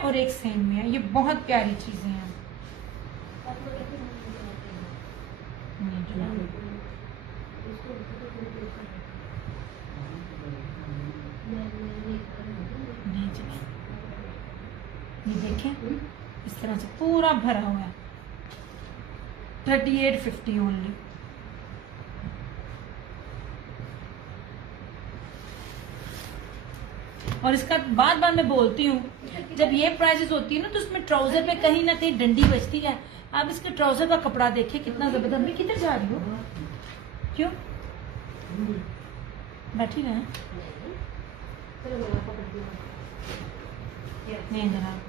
और एक सेम में है। ये बहुत प्यारी चीजें हैं। ये देखें इस तरह से पूरा भरा हुआ है। 3850 ओनली। और इसका बार बार मैं बोलती हूँ, जब ये प्राइसेस होती है ना तो उसमें ट्राउजर पे कहीं ना कहीं डंडी बचती है। आप इसके ट्राउजर का कपड़ा देखिए कितना जबरदस्त। मैं किधर जा रही हूँ? क्यों बैठी है? नहीं जनाब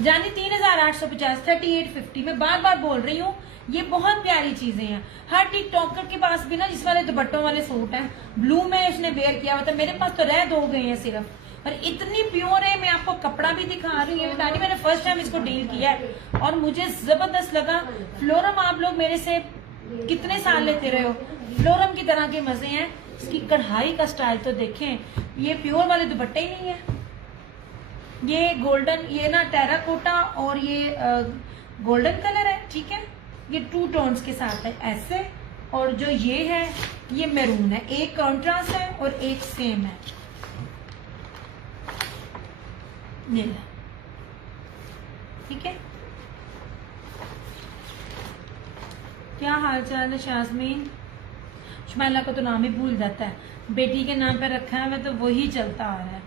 जानी 3850 3850। मैं बार बार बोल रही हूँ ये बहुत प्यारी चीजें हैं। हर टिकटॉकर के पास भी ना जिस वाले दुपट्टों वाले सूट हैं, ब्लू में उसने वेयर किया हुआ था, मेरे पास तो रह 2 गए हैं सिर्फ। और इतनी प्योर है, मैं आपको कपड़ा भी दिखा रही हूँ। बता रही मैंने फर्स्ट टाइम इसको डील किया है और मुझे जबरदस्त लगा। फ्लोरम आप लोग मेरे से कितने साल लेते रहे हो, फ्लोरम की तरह के मजे हैं। इसकी कढ़ाई का स्टाइल तो देखें, ये प्योर वाले दुपट्टे ही नहीं है। ये गोल्डन, ये ना टेराकोटा और ये गोल्डन कलर है, ठीक है। ये 2 टोन्स के साथ है ऐसे। और जो ये है ये मैरून है। एक कॉन्ट्रास्ट है और एक सेम है। ये ठीक है। क्या हाल चाल है शाजमीन? शुमाइला को तो नाम ही भूल जाता है, बेटी के नाम पे रखा है मैं तो वही चलता आ रहा है।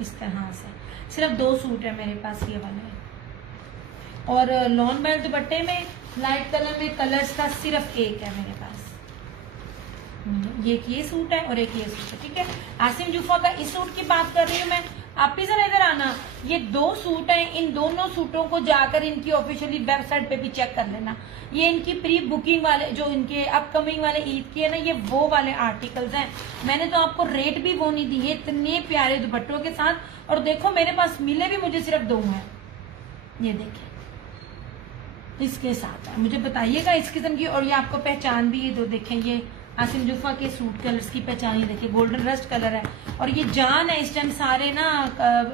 इस तरह से सिर्फ 2 सूट है मेरे पास ये वाले। और लॉन बेल्ट दुपट्टे में लाइट कलर में कलर्स का सिर्फ एक है मेरे पास। ये सूट है और एक ये सूट है, ठीक है। आसिम जूफा का इस सूट की बात कर रही हूँ मैं। आप भी जरा इधर आना। ये 2 सूट हैं। इन दोनों सूटों को जाकर इनकी ऑफिशियली वेबसाइट पे भी चेक कर लेना। ये इनकी प्री बुकिंग वाले जो इनके अपकमिंग वाले ईद के है ना, ये वो वाले आर्टिकल्स हैं। मैंने तो आपको रेट भी वो नहीं दिए, इतने प्यारे दुपट्टों के साथ। और देखो मेरे पास मिले भी मुझे सिर्फ 2 हैं। ये देखिए इसके साथ है। मुझे बताइएगा इस किस्म की। और ये आपको पहचान भी, ये 2 देखें, ये आसिम जूफा के सूट कलर्स की पहचान। ये देखिए गोल्डन रस्ट कलर है और ये जान है इस टाइम सारे ना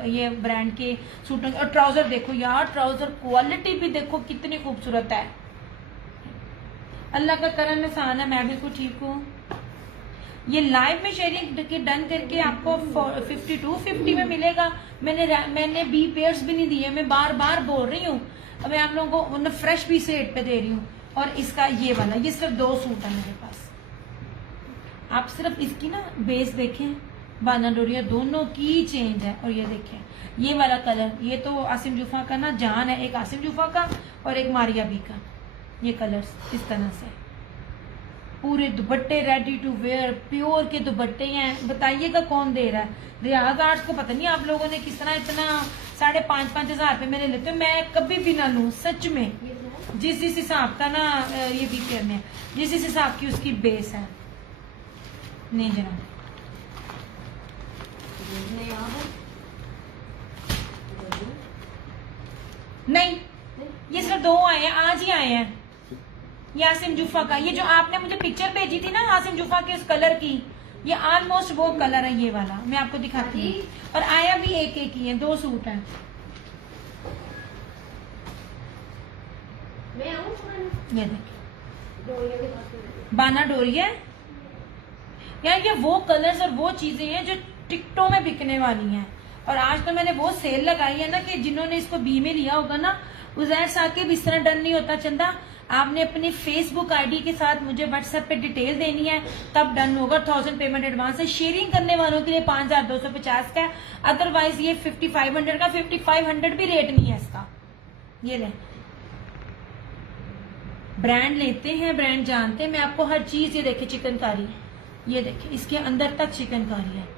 ये ब्रांड के सूटों के। और ट्राउजर देखो यार, ट्राउजर क्वालिटी भी देखो कितनी खूबसूरत है। अल्लाह का करम एहसान है, मैं बिल्कुल ठीक हूँ। ये लाइव में शेयरिंग डन करके आपको 5250 में मिलेगा। मैंने बी पेयर्स भी नहीं दिए, मैं बार बार बोल रही हूँ। मैं आप लोगों को फ्रेश पीस रेट पे दे रही हूँ। और इसका ये वाला, ये सिर्फ 2 सूट है मेरे पास। आप सिर्फ इसकी ना बेस देखें, बाना डोरिया दोनों की चेंज है। और ये देखें ये वाला कलर, ये तो आसिम जूफा का ना जान है, एक आसिम जूफा का और एक मारिया बी का। ये कलर्स इस तरह से पूरे दुपट्टे रेडी टू वेयर प्योर के दुपट्टे हैं। बताइएगा कौन दे रहा है? रियाज आर्ट्स को पता नहीं आप लोगों ने किस तरह इतना 5,500 हजार रुपये मेरे लेते। मैं कभी भी ना लूं सच में। जिस हिसाब का ना ये भी करने, जिस हिसाब की उसकी बेस है। नहीं जनाब नहीं, ये सिर्फ 2 आए हैं, आज ही आए हैं। ये आसिम जूफा का, ये जो आपने मुझे पिक्चर भेजी थी ना आसिम जूफा के उस कलर की, ये ऑलमोस्ट वो कलर है। ये वाला मैं आपको दिखाती हूँ। और आया भी एक ही है, 2 सूट हैं। ये देखिए बाना डोरिया यार, ये वो कलर्स और वो चीजें हैं जो टिकटों में बिकने वाली हैं। और आज तो मैंने वो सेल लगाई है ना कि जिन्होंने इसको बी में लिया होगा ना, उजैर साकिब इस तरह डन नहीं होता चंदा। आपने अपनी फेसबुक आईडी के साथ मुझे व्हाट्सएप पे डिटेल देनी है, तब डन होगा। 1000 पेमेंट एडवांस है। शेयरिंग करने वालों के लिए 5250 का है। अदरवाइज ये 5500 का, 5500 भी रेट नहीं है इसका। ये ले ब्रांड लेते हैं, ब्रांड जानते हैं। मैं आपको हर चीज, ये देखिए चिकनकारी, ये देखिए इसके अंदर तक चिकनकारी है,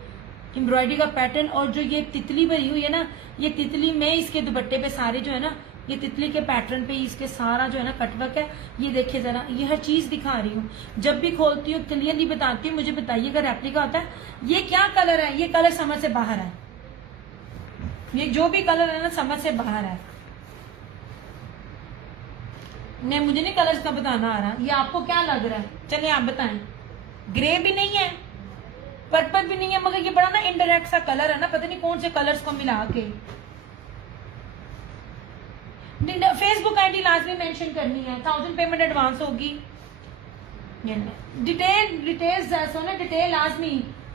एम्ब्रॉयडरी का पैटर्न। और जो ये तितली भरी हुई है ना, ये तितली में इसके दुपट्टे पे सारे जो है ना, ये तितली के पैटर्न पे इसके सारा जो है ना कटवर्क है। ये देखिए जरा, ये हर चीज दिखा रही हूँ। जब भी खोलती हूँ क्लियरली बताती हूँ। मुझे बताइएगा रेप्लिका होता है। ये क्या कलर है? ये कलर समझ से बाहर है। ये जो भी कलर है ना समझ से बाहर है। नहीं मुझे नहीं कलर का बताना आ रहा। ये आपको क्या लग रहा है? चलिए आप बताएं। ग्रे भी नहीं है पर्पल भी नहीं है, मगर ये बड़ा ना इनडायरेक्ट सा कलर है ना, पता नहीं कौन से कलर्स को मिला के। फेसबुक आईडी लाजमी मेंशन करनी है, 1000 पेमेंट एडवांस होगी। डिटेल्स डिटेल लाजमी,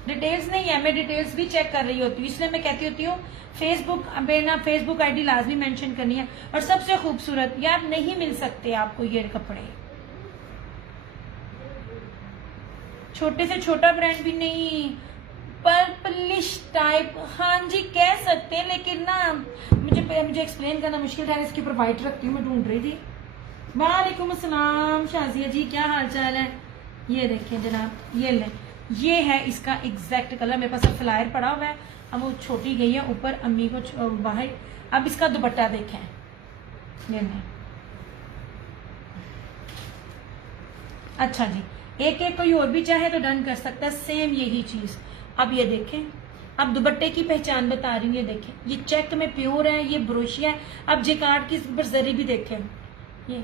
डिटेल्स नहीं है, मैं डिटेल्स भी चेक कर रही होती हूँ, इसलिए मैं कहती होती हूँ फेसबुक ना फेसबुक आईडी लाजमी मेंशन करनी है। और सबसे खूबसूरत यार, नहीं मिल सकते आपको ये कपड़े, छोटे से छोटा ब्रांड भी नहीं, पर्पलिश टाइप, हाँ जी कह सकते हैं, लेकिन ना मुझे एक्सप्लेन करना मुश्किल था, इसके ऊपर वाइट रखती हूँ, मैं ढूंढ रही थी। वालेकुम अस्सलाम शाजिया जी, क्या हाल चाल है? ये देखिए जनाब, ये ले, ये है इसका एग्जैक्ट कलर, मेरे पास अब फ्लायर पड़ा हुआ है, अब वो छोटी गई है ऊपर अम्मी को बाहर। अब इसका दुपट्टा देखें, ये ले। अच्छा जी, एक एक कोई और भी चाहे तो डन कर सकता है, सेम यही चीज। अब ये देखें, अब दुपट्टे की पहचान बता रही हूँ, ये देखें, ये चेक में प्योर है, ये ब्रोशिया है। अब जेकार्ड की ऊपर जरी भी देखें, ये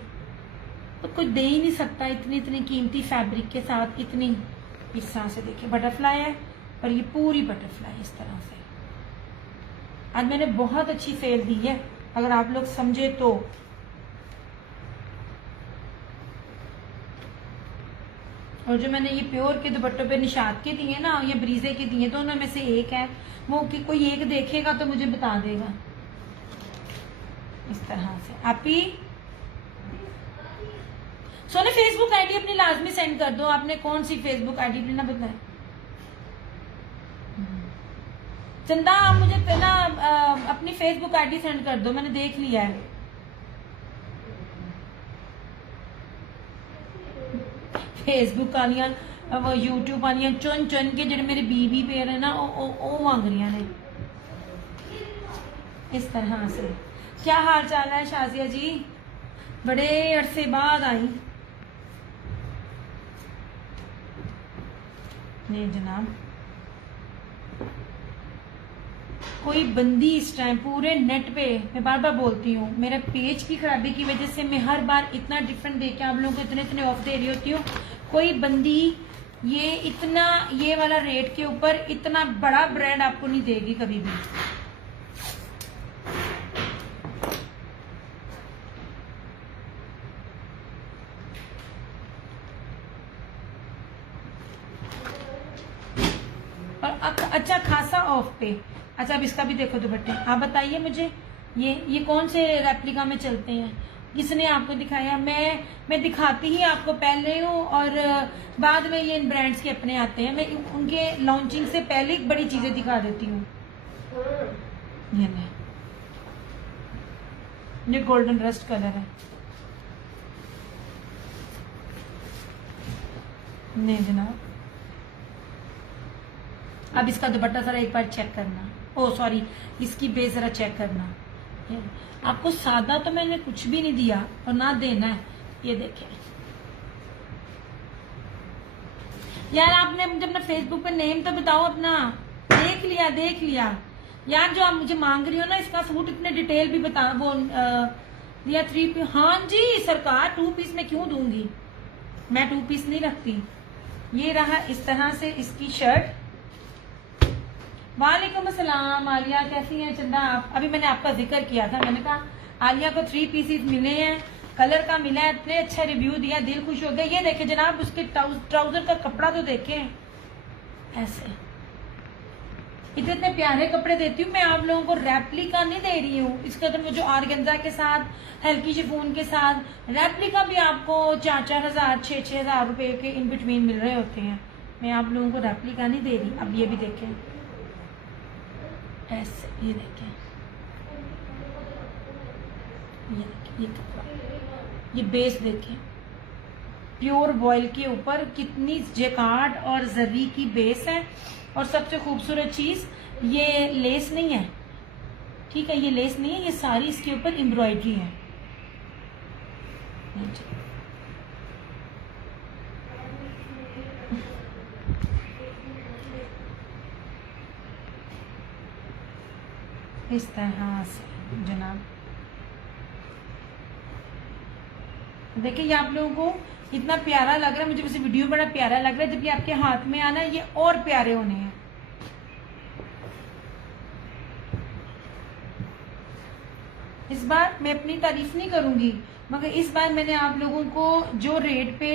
तो कोई दे ही नहीं सकता इतनी इतनी कीमती फैब्रिक के साथ, इतनी। इस तरह से देखिए बटरफ्लाई है, और ये पूरी बटरफ्लाई इस तरह से। आज मैंने बहुत अच्छी सेल दी है, अगर आप लोग समझे तो। और जो मैंने ये प्योर के दुपट्टों पे निशात के दिए ना, ये ब्रीजे के दिए, दोनों में से एक है वो कि कोई एक देखेगा तो मुझे बता देगा इस तरह से। आप ही सोने फेसबुक आईडी अपनी लाजमी सेंड कर दो, आपने कौन सी फेसबुक आईडी ना बताया? चंदा आप मुझे पहला अपनी फेसबुक आईडी सेंड कर दो, मैंने देख लिया है। फेसबुक आलियां, यूट्यूब आलियां चुन चुन के जेडे मेरे बीबी पेयर है ना, ओ मांग रही ने इस तरह से। क्या हाल चाल है शाजिया जी? बड़े अरसे बाद आई। नहीं जनाब, कोई बंदी इस टाइम पूरे नेट पे, मैं बार बार बोलती हूँ, मेरे पेज की खराबी की वजह से मैं हर बार इतना डिफरेंट देके आप लोगों को इतने इतने ऑफ दे रही होती हूँ। कोई बंदी ये इतना, ये वाला रेट के ऊपर इतना बड़ा ब्रांड आपको नहीं देगी कभी भी। और अच्छा खासा ऑफ पे। अच्छा अब इसका भी देखो दुपट्टे, आप बताइए मुझे, ये कौन से रेप्लिका में चलते हैं? किसने आपको दिखाया? मैं दिखाती ही आपको पहले हूँ, और बाद में ये इन ब्रांड्स के अपने आते हैं, मैं उनके लॉन्चिंग से पहले बड़ी चीजें दिखा देती हूँ। ये गोल्डन रस्ट कलर है। नहीं जनाब, अब इसका दुपट्टा जरा एक बार चेक करना, ओ सॉरी इसकी बेस जरा चेक करना। आपको सादा तो मैंने कुछ भी नहीं दिया और ना देना है। ये देखें यार, आपने मुझे अपना फेसबुक पे नेम तो बताओ अपना। देख लिया यार, जो आप मुझे मांग रही हो ना, इसका सूट इतने डिटेल भी बता, वो या 3 पीस। हाँ जी सरकार, 2 पीस में क्यों दूंगी, मैं 2 पीस नहीं रखती। ये रहा इस तरह से इसकी शर्ट। वालेकुम अस्सलाम आलिया, कैसी हैं? चंदा अभी मैंने आपका जिक्र किया था, मैंने कहा आलिया को 3 पीसेस मिले हैं, कलर का मिला है, इतने अच्छा रिव्यू दिया, दिल खुश हो गया। ये देखे जनाब, उसके ट्राउजर का कपड़ा तो देखें, ऐसे इतने प्यारे कपड़े देती हूँ मैं आप लोगों को, रेप्लिका नहीं दे रही हूँ। इसके अंदर जो ऑर्गेन्जा के साथ, हल्की शिफॉन के साथ, रेप्लिका भी आपको 4-4 हजार 6-6 हजार रुपए के इन बिटवीन मिल रहे होते हैं। मैं आप लोगों को रेप्लिका नहीं दे रही। अब ये भी देखें ऐसे, ये देखें, ये कपड़ा, ये बेस देखें, प्योर वॉयल के ऊपर कितनी जेकार्ड और जरी की बेस है। और सबसे खूबसूरत चीज, ये लेस नहीं है, ठीक है, ये लेस नहीं है, ये सारी इसके ऊपर एम्ब्रॉयडरी है। इस तरह से जनाब देखिए, ये आप लोगों को इतना प्यारा लग रहा है, मुझे वैसे वीडियो बड़ा प्यारा लग रहा है, जब ये आपके हाथ में आना ये और प्यारे होने हैं। इस बार मैं अपनी तारीफ नहीं करूंगी, मगर इस बार मैंने आप लोगों को जो रेट पे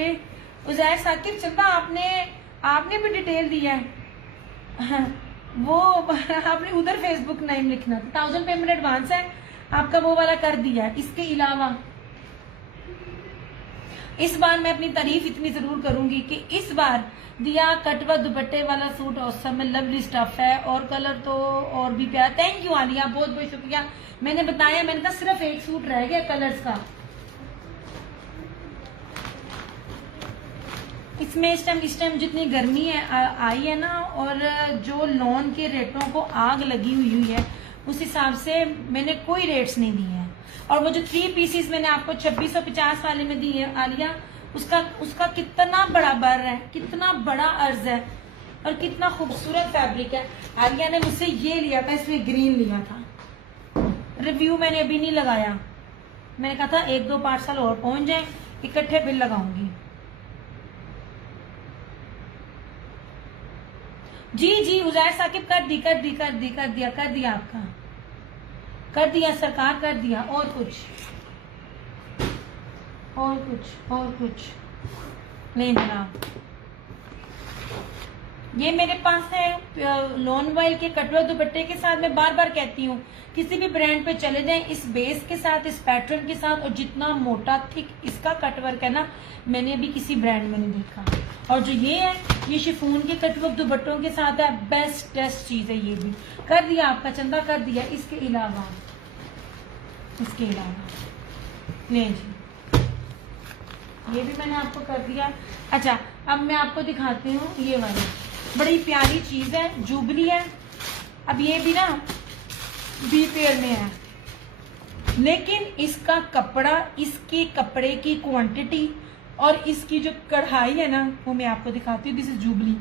उजैर साकिब चलता आपने भी डिटेल दिया है वो आपने उधर फेसबुक नेम लिखना था, 1000 पेमेंट एडवांस है आपका, वो वाला कर दिया है। इसके अलावा इस बार मैं अपनी तारीफ इतनी जरूर करूंगी कि इस बार दिया कटवा दुपट्टे वाला सूट औसम में लवली स्टफ है, और कलर तो और भी प्यारा। थैंक यू आलिया, बहुत बहुत शुक्रिया। मैंने बताया, मैंने कहा सिर्फ एक सूट रह गया कलर्स का। इसमें इस टाइम जितनी गर्मी है आई है ना, और जो लोन के रेटों को आग लगी हुई है, उस हिसाब से मैंने कोई रेट्स नहीं दिए हैं। और वो जो 3 पीसेस मैंने आपको 2650 वाले में दी है आलिया, उसका कितना बड़ा बर है, कितना बड़ा अर्ज है, और कितना खूबसूरत फैब्रिक है। आलिया ने मुझसे ये लिया था, इसमें ग्रीन लिया था। रिव्यू मैंने अभी नहीं लगाया, मैंने कहा था 1-2 पार्सल और पहुंच जाए, इकट्ठे बिल लगाऊंगी। जी उजैर साकिब कर दिया आपका, कर दिया सरकार, कर दिया। और कुछ नहीं जनाब। ये मेरे पास है लॉन वाइल के कटवा दुपट्टे के साथ। मैं बार बार कहती हूँ, किसी भी ब्रांड पे चले जाएं, इस बेस के साथ, इस पैटर्न के साथ, और जितना मोटा थिक इसका कटवर्क है ना, मैंने अभी किसी ब्रांड में नहीं देखा। और जो ये है, ये शिफॉन के कटवर्क दुपट्टों के साथ है, बेस्ट चीज है। ये भी कर दिया आपका चंदा, कर दिया। इसके अलावा नहीं जी, ये भी मैंने आपको कर दिया। अच्छा, अब मैं आपको दिखाती हूँ ये वाली बड़ी प्यारी चीज है, जुबली है। अब ये भी ना बी पेयर में है, लेकिन इसका कपड़ा, इसके कपड़े की क्वांटिटी और इसकी जो कढ़ाई है ना, वो मैं आपको दिखाती हूँ। This is jubilee.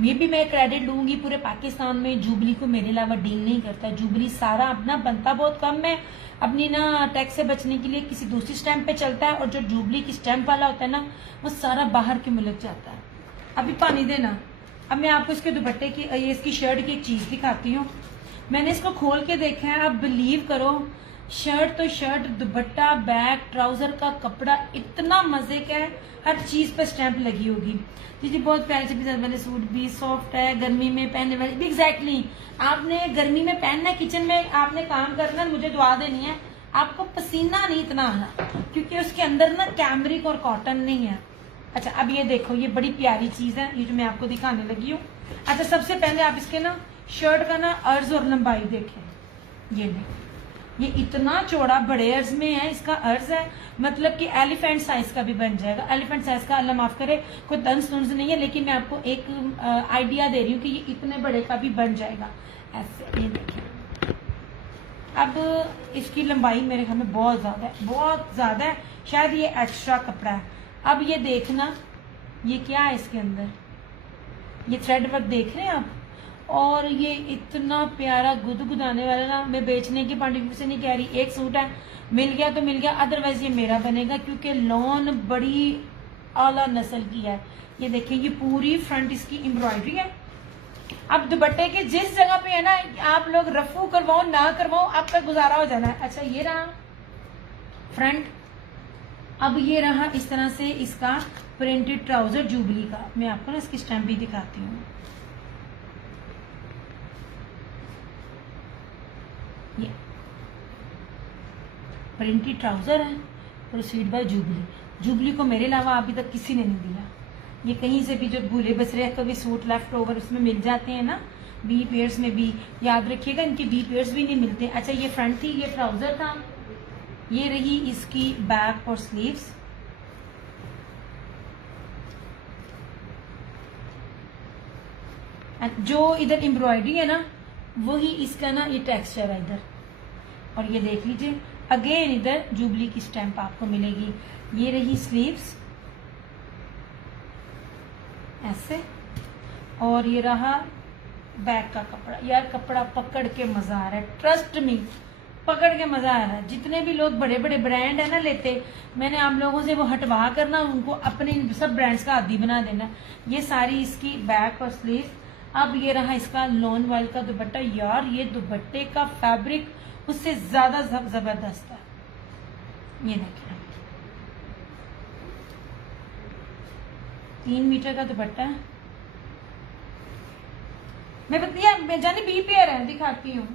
ये भी मैं क्रेडिट लूंगी, पूरे पाकिस्तान में जुबली को मेरे अलावा डील नहीं करता। जुबली सारा अपना बनता बहुत कम है, अपनी ना टैक्स से बचने के लिए किसी दूसरी स्टैंप पे चलता है, और जो जुबली की स्टैंप वाला होता है ना, वो सारा बाहर के मुल्क जाता है। अभी पानी देना। अब मैं आपको इसके दुपट्टे की, इसकी शर्ट की एक चीज दिखाती हूँ। मैंने इसको खोल के देखा है, आप बिलीव करो, शर्ट तो शर्ट, दुपट्टा, बैग, ट्राउजर का कपड़ा इतना मजे का है, हर चीज पे स्टैंप लगी होगी। जी बहुत प्यारे से वाले सूट भी सॉफ्ट है, गर्मी में पहनने वाले भी। एग्जैक्टली आपने गर्मी में पहनना है, किचन में आपने काम करना, मुझे दुआ देनी है, आपको पसीना नहीं इतना आना, क्योंकि उसके अंदर ना कैमरिक और कॉटन नहीं है। अच्छा, अब ये देखो, ये बड़ी प्यारी चीज है, ये जो मैं आपको दिखाने लगी हूँ। अच्छा, सबसे पहले आप इसके ना शर्ट का ना अर्ज और लंबाई देखें। ये देखो, ये इतना चौड़ा बड़े अर्ज में है, इसका अर्ज है, मतलब कि एलिफेंट साइज का भी बन जाएगा। एलिफेंट साइज का, अल्लाह माफ करे, कोई तंज तुंज नहीं है, लेकिन मैं आपको एक आइडिया दे रही हूँ कि ये इतने बड़े का भी बन जाएगा ऐसे। ये देखिए, अब इसकी लंबाई मेरे ख्याल में बहुत ज्यादा है, शायद ये एक्स्ट्रा कपड़ा है। अब ये देखना, ये क्या है इसके अंदर, ये थ्रेड वर्क देख रहे हैं आप, और ये इतना प्यारा गुदगुदाने वाला ना, मैं बेचने की पॉइंट ऑफ व्यू से नहीं कह रही, एक सूट है, मिल गया तो मिल गया, अदरवाइज ये मेरा बनेगा, क्योंकि लॉन बड़ी आला नस्ल की है। ये देखिए, ये पूरी फ्रंट इसकी एम्ब्रॉयडरी है। अब दुपट्टे के जिस जगह पे है ना, आप लोग रफू करवाओ ना करवाओ, आपका गुजारा हो जाना है। अच्छा, ये रहा फ्रंट। अब ये रहा इस तरह से इसका प्रिंटेड ट्राउजर जुबली का। मैं आपको ना इसकी स्टैम्प भी दिखाती हूँ। ये प्रिंटेड ट्राउजर है, प्रोसीड बाय जुबली। जुबली को मेरे अलावा अभी तक किसी ने नहीं दिया। ये कहीं से भी जो भूले बसरे कभी सूट लेफ्ट ओवर उसमें मिल जाते हैं ना, बी पेयर्स में भी, याद रखिएगा इनके बी पेयर्स भी नहीं मिलते। अच्छा, ये फ्रंट थी, ये ट्राउजर था, ये रही इसकी बैक और स्लीव्स। जो इधर एम्ब्रॉयडरी है ना, वही इसका ना ये टेक्सचर है इधर। और ये देख लीजिए, अगेन इधर जुबली की स्टैंप आपको मिलेगी। ये रही स्लीव्स ऐसे, और ये रहा बैक का कपड़ा। यार कपड़ा पकड़ के मजा आ रहा है, ट्रस्ट मी, पकड़ के मजा आ रहा है। जितने भी लोग बड़े बड़े ब्रांड है ना लेते, मैंने आप लोगों से वो हटवा करना, उनको अपने सब ब्रांड्स का आदी बना देना। ये सारी इसकी बैक और स्लीव, अब ये रहा इसका लॉन वाइल का दुपट्टा। यार ये दुपट्टे का फैब्रिक उससे ज्यादा जबरदस्त है। ये देखिए 3 मीटर का दुपट्टा है। मैं जाने बी पेयर है, दिखाती हूँ।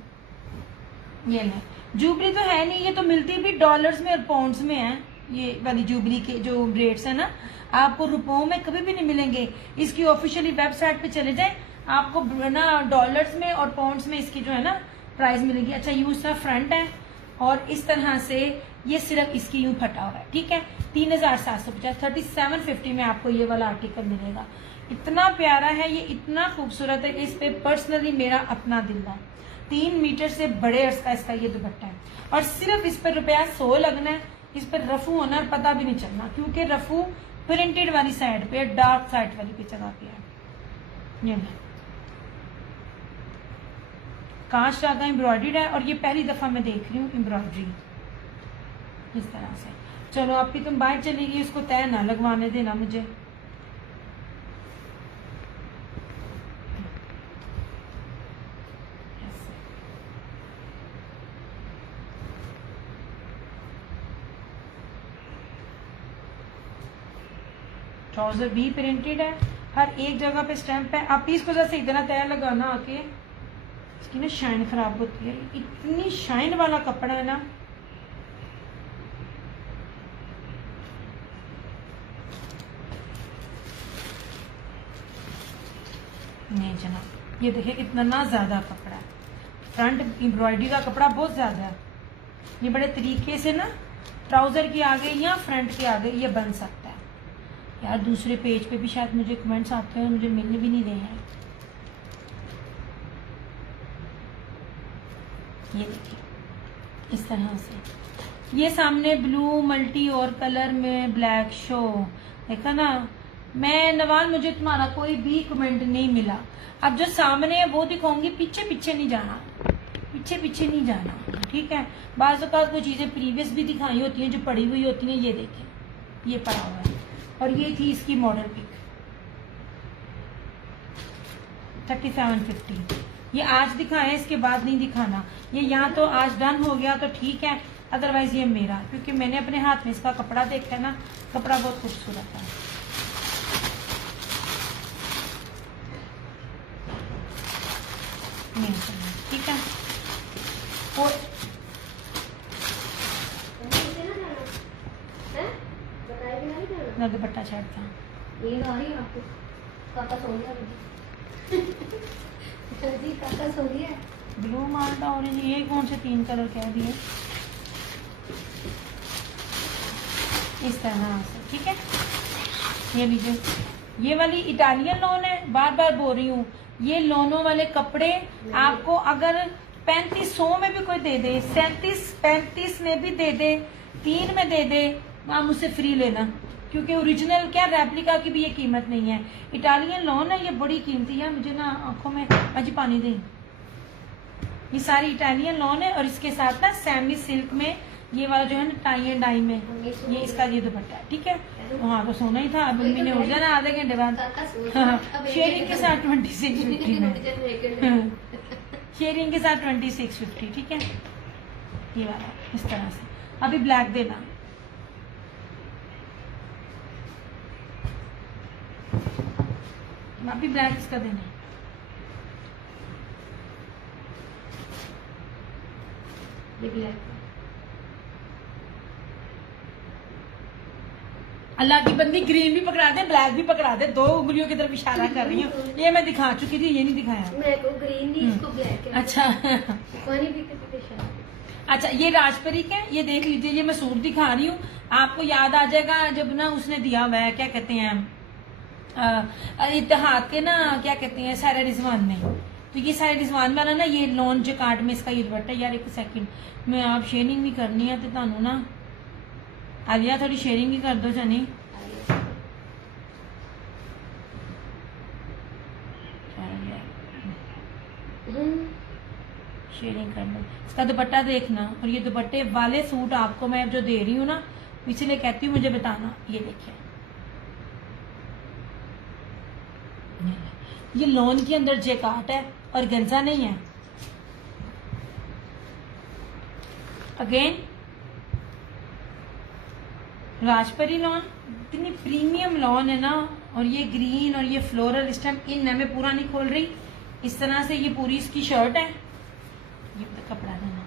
ये ले, जुबली तो है नहीं, ये तो मिलती भी डॉलर्स में और पाउंड्स में है। ये वाली जुबली के जो रेट्स है ना, आपको रुपयों में कभी भी नहीं मिलेंगे। इसकी ऑफिशियली वेबसाइट पे चले जाए, आपको ना डॉलर्स में और पाउंड्स में इसकी जो है ना प्राइस मिलेगी। अच्छा यूं सा फ्रंट है और इस तरह से ये सिर्फ इसकी यूं फटा हुआ है, ठीक है। 3750 3750 में आपको ये वाला आर्टिकल मिलेगा। इतना प्यारा है ये, इतना खूबसूरत है, इस पे पर्सनली मेरा अपना दिल है। 3 मीटर से बड़े अर्ज का इसका ये दुपट्टा है और सिर्फ इस पर ₹100 लगना है। इस पर रफू होना पता भी नहीं चलना, क्योंकि रफू प्रिंटेड वाली साइड पे, डार्क साइड वाली पे जगह पे है। ये कांच धागा एम्ब्रॉयडर्ड है और ये पहली दफा मैं देख रही हूँ एम्ब्रॉयडरी इस तरह से। चलो आपकी तुम बाहर चलेगी, उसको तय ना लगवाने देना मुझे। ट्राउजर भी प्रिंटेड है, हर एक जगह पे स्टैंप है। आप इसको जैसे इतना तय लगाना आके, इसकी ना शाइन खराब होती है। इतनी शाइन वाला कपड़ा है ना, नहीं जनाब। ये देखिए कितना ना ज्यादा कपड़ा है, फ्रंट एम्ब्रॉयडरी का कपड़ा बहुत ज्यादा है। ये बड़े तरीके से ना ट्राउजर के आगे या फ्रंट के आगे ये बन सकता है। यार दूसरे पेज पे भी शायद मुझे कमेंट्स आते हैं, मुझे मिलने भी नहीं रहे हैं। ये देखिए इस तरह से, ये सामने ब्लू मल्टी और कलर में ब्लैक शो, देखा ना। मैं नवाल, मुझे तुम्हारा कोई भी कमेंट नहीं मिला। अब जो सामने है वो दिखाऊंगी, पीछे पीछे नहीं जाना, पीछे पीछे नहीं जाना, ठीक है। बाज़ औक़ात वो चीजें प्रीवियस भी दिखाई होती हैं जो पड़ी हुई होती हैं। ये देखिए ये पड़ा हुआ है और ये थी इसकी मॉडल पिक 3750। ये आज दिखाए, इसके बाद नहीं दिखाना। ये यहाँ तो आज डन हो गया तो ठीक है, अदरवाइज ये मेरा, क्योंकि मैंने अपने हाथ में इसका कपड़ा देखा है ना, कपड़ा बहुत खूबसूरत है। ठीक है। और दुपट्टा छाड़ता ब्लू माल्टा ऑरेंज, ये कौन से 3 कलर कह दिए इस तरह से, ठीक है। ये लीजिए, ये वाली इटालियन लोन है। बार बार बोल रही हूँ, ये लोनों वाले कपड़े आपको अगर 3500 में भी कोई दे दे, 37-35 में भी दे दे, 3 में दे दे, आप मुझसे फ्री लेना, क्योंकि ओरिजिनल क्या रेप्लिका की भी ये कीमत नहीं है। इटालियन लोन है, ये बड़ी कीमती है। मुझे ना आंखों में अजी पानी दें। ये सारी इटालियन लोन है और इसके साथ ना सेमी सिल्क में ये वाला जो है ना टाई एंड डाई में ये इसका ये दुपट्टा है, ठीक है। हाँ तो सोना ही था, अब मम्मी ने उठ जाना आधे घंटे बाद। शेयरिंग के साथ 2650 में, शेयरिंग के साथ 2650, ठीक है। ये वाला इस तरह से। अभी ब्लैक देना, अभी ब्लैक इसका देना। ये ब्लैक, अल्लाह की बंदी ग्रीन भी पकड़ा दे, ब्लैक भी पकड़ा दे। 2 उंगलियों की तरफ इशारा कर रही हूँ। ये मैं दिखा चुकी थी, ये नहीं दिखाया। मेरे को ग्रीन नहीं, इसको ब्लैक है। अच्छा अच्छा, ये राजपरी का है, ये देख लीजिए। ये मैं सूट दिखा रही हूँ, आपको याद आ जाएगा जब ना उसने दिया हुआ है, क्या कहते हैं, इत्तेहाद के ना, क्या कहते हैं, सारा रिजवान में। तो ये सारे रिजवान वाला ना, ये लॉन जकार्ड में इसका ये दुपट्टा। यार एक सेकंड, मैं आप शेयरिंग भी करनी है तो तानू ना आलिया थोड़ी शेयरिंग ही कर दो जानी। शेयरिंग कर लो, इसका दुपट्टा देखना। और ये दुपट्टे वाले सूट आपको मैं जो दे रही हूँ ना, इसलिए कहती हूँ मुझे बताना। ये देखिए, ये लॉन के अंदर जैकार्ड है और गंजा नहीं है। अगेन राजपरी लॉन, इतनी प्रीमियम लॉन है ना, और ये ग्रीन और ये फ्लोरल इस टाइम इन मैं पूरा नहीं खोल रही, इस तरह से ये पूरी इसकी शर्ट है। ये कपड़ा देना,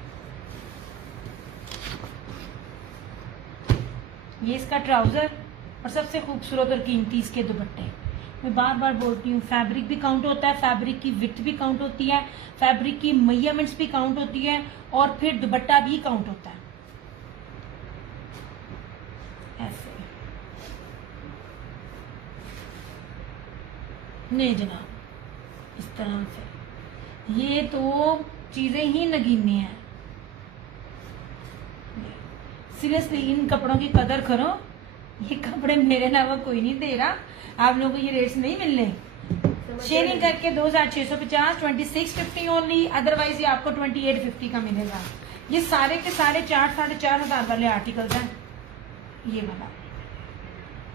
ये इसका ट्राउजर और सबसे खूबसूरत और कीमती इसके दुपट्टे। मैं बार बार बोलती हूँ, फैब्रिक भी काउंट होता है, फैब्रिक की विड्थ भी काउंट होती है, फैब्रिक की मेजरमेंट्स भी काउंट होती है, और फिर दुपट्टा भी काउंट होता है। ऐसे नहीं जनाब, इस तरह से ये तो चीजें ही नगीनी हैं। सीरियसली इन कपड़ों की कदर करो, ये कपड़े मेरे अलावा कोई नहीं दे रहा, आप लोगों को ये रेट्स नहीं मिलने। शेयरिंग करके 2650, 2650 ओनली, अदरवाइज ये आपको 2850 का मिलेगा। ये सारे के सारे 4-4.5 वाले आर्टिकल्स हैं। ये वाला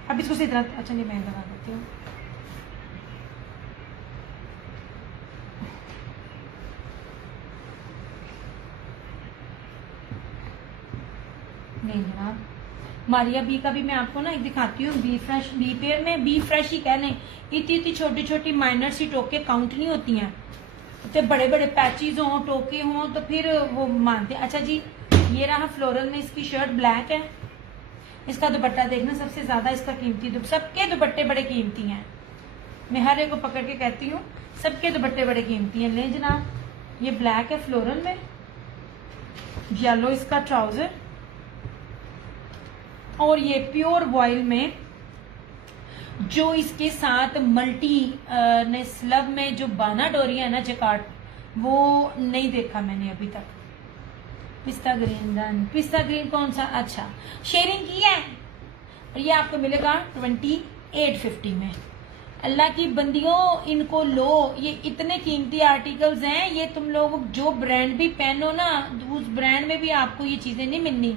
अब इसको सही तरह, अच्छा नहीं मैं लगा देती हूँ। नहीं जनाब, मारिया बी का भी मैं आपको ना एक दिखाती हूँ। बी फ्रेश, बी पेयर में बी फ्रेश ही कह लें, इतनी छोटी छोटी माइनर सी टोके काउंट नहीं होती हैं, तो बड़े बड़े पैचेज हों, टोके हों, तो फिर वो मानते हैं। अच्छा जी, ये रहा फ्लोरल में, इसकी शर्ट ब्लैक है, इसका दुपट्टा देखना सबसे ज्यादा इसका कीमती, सबके दुपट्टे बड़े कीमती हैं। मैं हर एक को पकड़ के कहती हूँ, सबके दुपट्टे बड़े कीमती हैं। ले जनाब, ये ब्लैक है फ्लोरल में, येलो इसका ट्राउजर, और ये प्योर वॉयल में जो इसके साथ मल्टी ने स्लब में जो बाना डोरी है ना जकार्ड, वो नहीं देखा मैंने अभी तक। पिस्ता ग्रीन रन, पिस्ता ग्रीन कौन सा? अच्छा, शेयरिंग की है, और ये आपको मिलेगा 2850 में। अल्लाह की बंदियों, इनको लो, ये इतने कीमती आर्टिकल्स हैं, ये तुम लोग जो ब्रांड भी पहनो ना, उस ब्रांड में भी आपको ये चीजें नहीं मिलनी।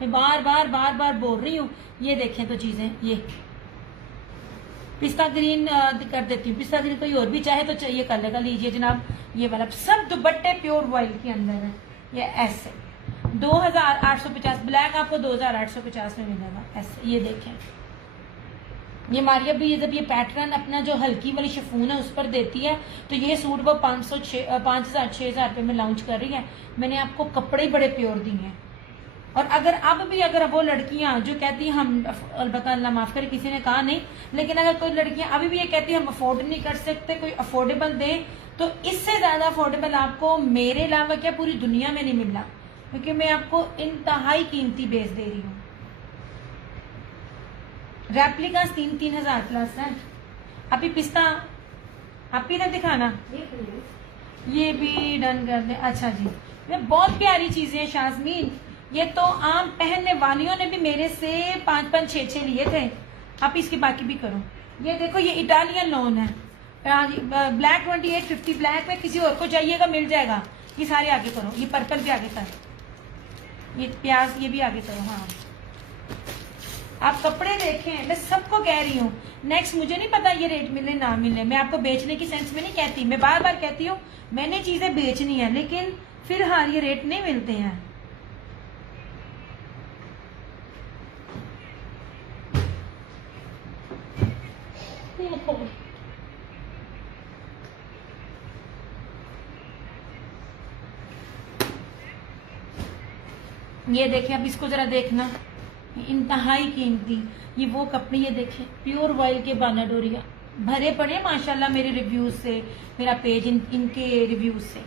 मैं बार बार बोल रही हूँ। ये देखें तो चीजें, ये पिस्ता ग्रीन कर देती हूँ, पिस्ता ग्रीन कोई और भी चाहे तो चाहिए कर लेगा। लीजिए जनाब, ये वाला सब दुपट्टे प्योर वॉइल के अंदर है। ये ऐसे 2850, ब्लैक आपको 2850 में मिलेगा। ऐसे ये देखें, ये मारिया भी जब ये पैटर्न अपना जो हल्की वाली शिफॉन है उस पर देती है, तो ये सूट वो 5,000-6,000 रुपए में लॉन्च कर रही है। मैंने आपको कपड़े बड़े प्योर दिए हैं। और अगर वो लड़कियां जो कहती हैं हम, अलबत्ता अल्लाह माफ करे किसी ने कहा नहीं, लेकिन अगर कोई लड़कियां अभी भी ये कहती है हम अफोर्ड नहीं कर सकते, कोई अफोर्डेबल दे, तो इससे ज्यादा अफोर्डेबल आपको मेरे अलावा क्या पूरी दुनिया में नहीं मिला, क्योंकि मैं आपको इंतहाई कीमती बेस दे रही हूँ। रेप्लिका 3,000 प्लस है। अभी पिस्ता आप भी ना दिखाना, ये भी डन कर दे। अच्छा जी, ये बहुत प्यारी चीजें हैं शाजमीन, ये तो आम पहनने वालियों ने भी मेरे से 5-5, 6-6 लिए थे। आप इसकी बाकी भी करो। ये देखो, ये इटालियन लॉन है, ब्लैक 2850, ब्लैक में किसी और को चाहिएगा मिल जाएगा। ये सारे आगे करो, ये पर्पल भी आगे करो, ये प्याज ये भी आगे करो। हाँ, आप कपड़े देखें, मैं सबको कह रही हूँ। नेक्स्ट मुझे नहीं पता ये रेट मिले ना मिले, मैं आपको बेचने की सेंस में नहीं कहती, मैं बार बार कहती हूँ मैंने चीजें बेचनी है, लेकिन फिलहाल ये रेट नहीं मिलते हैं। ये देखें, अब इसको जरा देखना, इंतहाई कीमती ये वो कपड़े, ये देखें प्योर वॉइल के बाना डोरिया भरे पड़े माशाल्लाह मेरे रिव्यूज से, मेरा पेज इनके रिव्यूज से।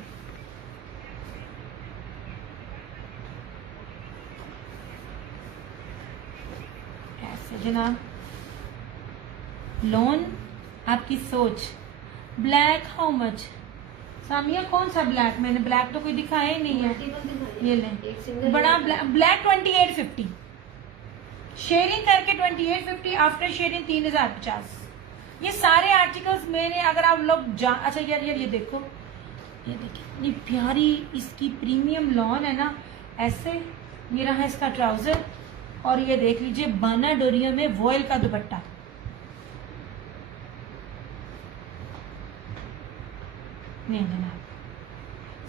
ऐसे जनाब, लोन आपकी सोच। Black how much? सामिया कौन सा ब्लैक? मैंने ब्लैक तो कोई दिखाया ही नहीं है। ये लें, बड़ा ब्लैक 2850, शेयरिंग करके 2850, आफ्टर शेयरिंग 3,050। ये सारे आर्टिकल्स मैंने, अगर आप लोग अच्छा यार ये देखो, ये देखिए ये प्यारी इसकी प्रीमियम लॉन है ना, ऐसे ये रहा इसका ट्राउजर, और ये देख लीजिए बाना डोरिया में वॉयल का दुपट्टा। नहीं जनाब,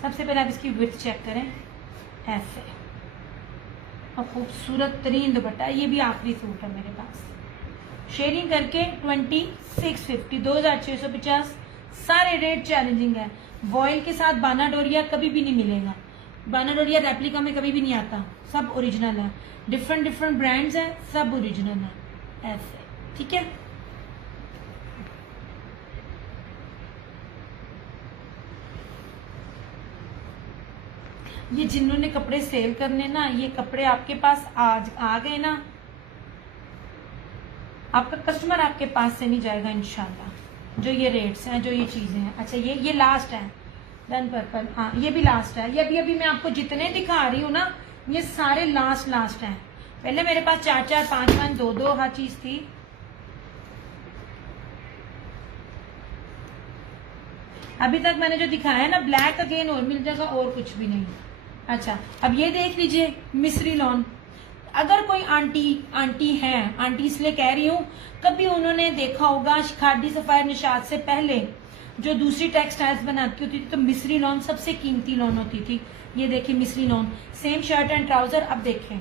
सबसे पहले आप इसकी विड्थ चेक करें, ऐसे, और खूबसूरत तरीन दुपट्टा। ये भी आखिरी सूट है मेरे पास, शेयरिंग करके 2650, 2650। सारे रेट चैलेंजिंग है। वॉयल के साथ बाना डोरिया कभी भी नहीं मिलेगा, बाना डोरिया रेप्लिका में कभी भी नहीं आता, सब ओरिजिनल है। डिफरेंट डिफरेंट ब्रांड्स हैं, सब ओरिजिनल है, ऐसे, ठीक है। ये जिन्होंने कपड़े सेल करने ना, ये कपड़े आपके पास आज आ गए ना, आपका कस्टमर आपके पास से नहीं जाएगा इंशाल्लाह। जो ये रेट्स हैं, जो ये चीजें हैं। अच्छा ये लास्ट है, डन पर्पल, हाँ ये भी लास्ट है। ये अभी मैं आपको जितने दिखा रही हूँ ना, ये सारे लास्ट हैं। पहले मेरे पास 4 5 2 हर चीज थी। अभी तक मैंने जो दिखाया है ना, ब्लैक अगेन और मिल जाएगा, और कुछ भी नहीं। अच्छा अब ये देख लीजिए, मिस्री लॉन। अगर कोई आंटी है, आंटी इसलिए कह रही हूँ, कभी उन्होंने देखा होगा खादी सफायर निशात से पहले जो दूसरी टेक्सटाइल्स बनाती होती थी, तो मिस्री लॉन सबसे कीमती लॉन होती थी। ये देखिए मिस्री lawn, same shirt and trouser. अब देखें,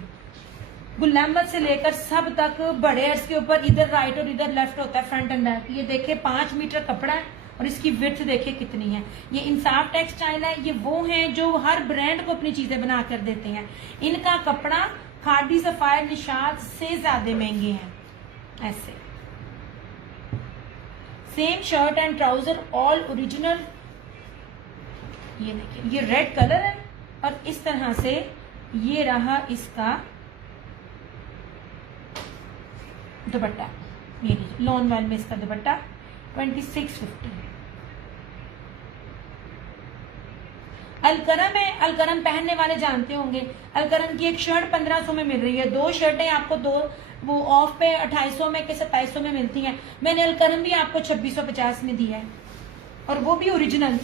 गुलामत से लेकर सब तक बड़े अर्ज के ऊपर इधर राइट और इधर लेफ्ट होता है, फ्रंट एंड बैक। ये देखिए 5 मीटर कपड़ा है, और इसकी विड्थ देखिए कितनी है। ये इंसाफ टेक्सटाइल है, ये वो हैं जो हर ब्रांड को अपनी चीजें बना कर देते हैं। इनका कपड़ा खादी सफायर निशात से ज्यादा महंगे हैं। ऐसे same shirt and trouser, all original. ये देखिए, ये रेड कलर है, और इस तरह से ये रहा इसका दुपट्टा। ये लीजिए, लॉन वाल में इसका दुपट्टा 2650। अलकरम है, अलकरम पहनने वाले जानते होंगे। अलकरम की एक शर्ट 1500 में मिल रही है, 2 शर्टें आपको वो ऑफ पे 2800 में के 2700 में मिलती हैं। मैंने अलकरम भी आपको 2650 में दिया है, और वो भी ओरिजिनल,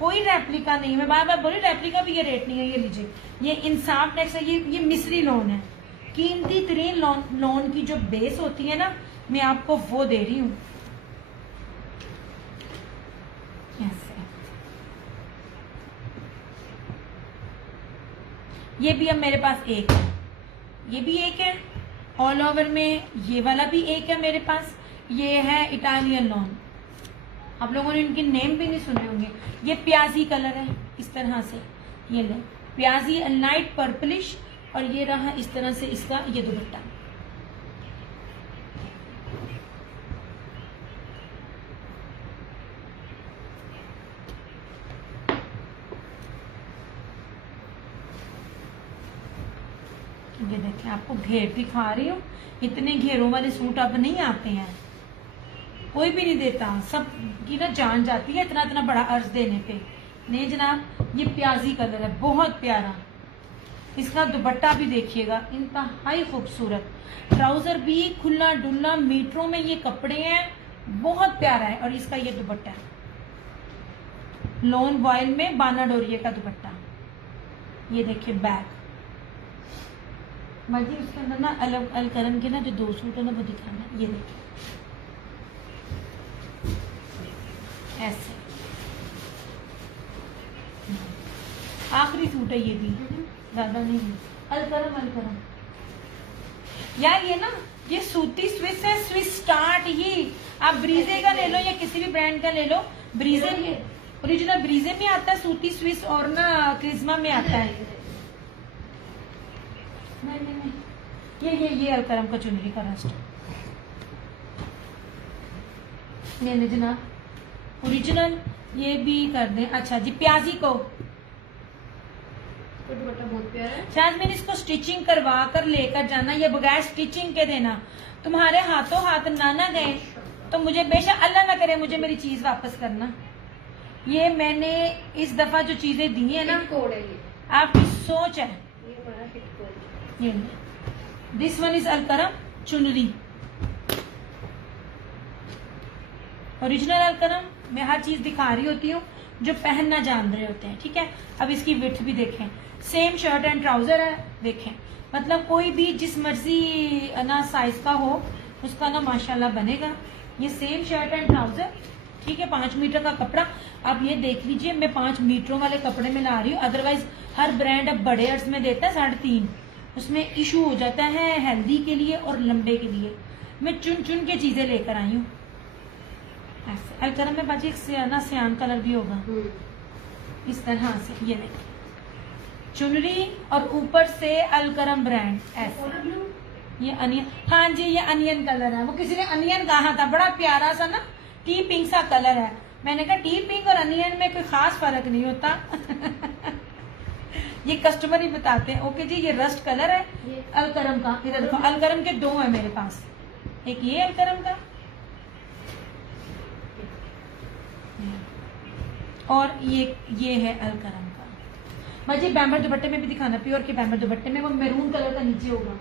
कोई रेप्लिका नहीं। मैं बार बार बोली रेप्लिका भी ये रेट नहीं है। ये लीजिए, ये इंसाफ टेक्स है, ये मिस्री लॉन है। कीमती तरीन लॉन की जो बेस होती है ना, मैं आपको वो दे रही हूँ। ये भी अब मेरे पास एक है, ये भी एक है ऑल ओवर में, ये वाला भी एक है मेरे पास। ये है इटालियन लॉन, आप लोगों ने इनके नेम भी नहीं सुने होंगे। ये प्याजी कलर है, इस तरह से, ये ले प्याजी लाइट पर्पलिश, और ये रहा इस तरह से इसका ये दुपट्टा। ये देखिए, आपको घेर दिखा रही हूँ। इतने घेरों वाले सूट अब नहीं आते हैं, कोई भी नहीं देता, सब की ना जान जाती है इतना इतना बड़ा अर्ज देने पे। नहीं जनाब, ये प्याजी कलर है, बहुत प्यारा। इसका दुपट्टा भी देखिएगा, इंतहाई खूबसूरत। ट्राउजर भी खुला डुल्ला, मीटरों में ये कपड़े हैं, बहुत प्यारा है। और इसका ये दुपट्टा है, लॉन वॉयल में बाना डोरिये का दुपट्टा। ये देखिए बैक, बाकी उसके अंदर ना अलकरम के ना जो 2 सूट है ना, वो दिखाना। ये देखिए ऐसे, आखिरी सूट है ये भी, ज्यादा नहीं है। अलकरम यार, ये ना ये सूती स्विस है, स्विस स्टार्ट ही। आप ब्रीजे का ले लो या किसी भी ब्रांड का ले लो, ब्रीजे ओरिजिनल ब्रीजे में आता है सूती स्विस, और ना क्रिज्मा में आता है। नहीं, ये अलकरम का चुनरी का रस्ट। नहीं जनाब, ओरिजिनल ये भी कर दें। अच्छा जी, प्याजी को दुपट्टा बहुत प्यारा है। शायद मैंने इसको स्टिचिंग करवा कर लेकर जाना, या बगैर स्टिचिंग के देना। तुम्हारे हाथों हाथ ना गए तो मुझे बेशक अल्लाह ना करे मुझे मेरी चीज वापस करना। ये मैंने इस दफा जो चीजें दी है ना, कोड है ये, आपकी सोच है। ये हमारा हिट कोड। ये दिस वन इज अलकरम चुनरी, ओरिजिनल अलकरम। मैं हर चीज दिखा रही होती हूँ जो पहनना जान रहे होते हैं, ठीक है। अब इसकी विड्थ भी देखें, सेम शर्ट एंड ट्राउजर है। देखें, मतलब कोई भी जिस मर्जी ना साइज का हो, उसका ना माशाल्लाह बनेगा। ये सेम शर्ट एंड ट्राउजर, ठीक है, 5 मीटर का कपड़ा। आप ये देख लीजिए, मैं 5 मीटरों वाले कपड़े में ला रही हूँ। अदरवाइज हर ब्रांड अब बड़े अर्ज में देता है 3.5, उसमें इशू हो जाता है हेल्दी के लिए और लंबे के लिए। मैं चुन चुन के चीजें लेकर आई हूँ ऐसे। अलकरम में बाजी एक सियान कलर भी होगा इस तरह से, ये देखिए चुनरी और ऊपर से अलकरम ब्रांड ऐसे। ये अनियन, हाँ जी ये अनियन कलर है, वो किसी ने अनियन कहा था, बड़ा प्यारा सा ना टी पिंक सा कलर है। मैंने कहा टी पिंक और अनियन में कोई खास फर्क नहीं होता ये कस्टमर ही बताते हैं। ओके जी, ये रस्ट कलर है अलकरम का। इधर देखो, अलकरम के 2 है मेरे पास, एक ये अलकरम का और ये है अलकरम का। भाजी बैम्बर दुपट्टे में भी दिखाना, प्योर के बैम्बर दुपट्टे में, वो मैरून कलर का नीचे होगा,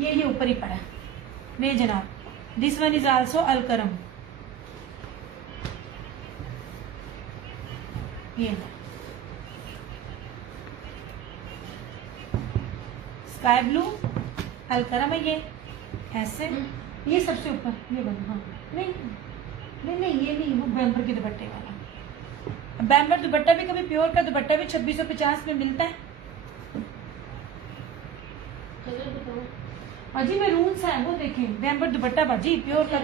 ये ऊपर ही पड़ा है। नहीं जनाब, this one is also Alkaram. ये स्काई ब्लू अलकरम है, ये ऐसे। ये सबसे ऊपर ये बना, हाँ नहीं नहीं नहीं ये नहीं, वो बैम्बर के दुपट्टे वाला। बैम्बर दुपट्टा भी, कभी प्योर का दुपट्टा भी 2650 में मिलता है। कलर बताओ बाजी मैरून सा है, वो देखें बैम्बर दुपट्टा बाजी प्योर का।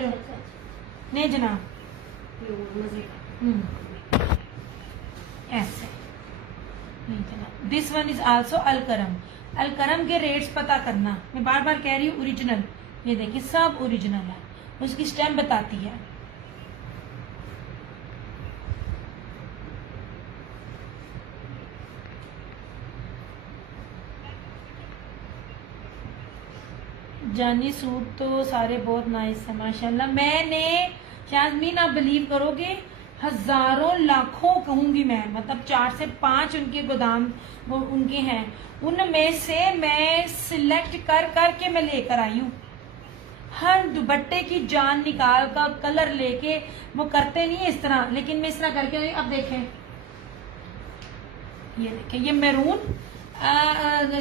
नहीं जनाब, मजे ऐसे नहीं जनाब। This one is also Alkaram. Alkaram के रेट्स पता करना, मैं बार बार कह रही हूँ ओरिजिनल। ये देखिए सब ओरिजिनल है, उसकी स्टैम्प बताती है। जानी सूट तो सारे बहुत नाइस है माशाल्लाह। मैंने शाज़मीन, आप बिलीव करोगे, हजारों लाखों कहूंगी मैं, मतलब 4 से 5 उनके गोदाम वो उनके हैं, उनमें से मैं सिलेक्ट कर करके मैं लेकर आई हूँ। हर दुपट्टे की जान निकाल का कलर लेके, वो करते नहीं है इस तरह, लेकिन मैं इस तरह करके आई। अब देखें, ये देखें, ये मैरून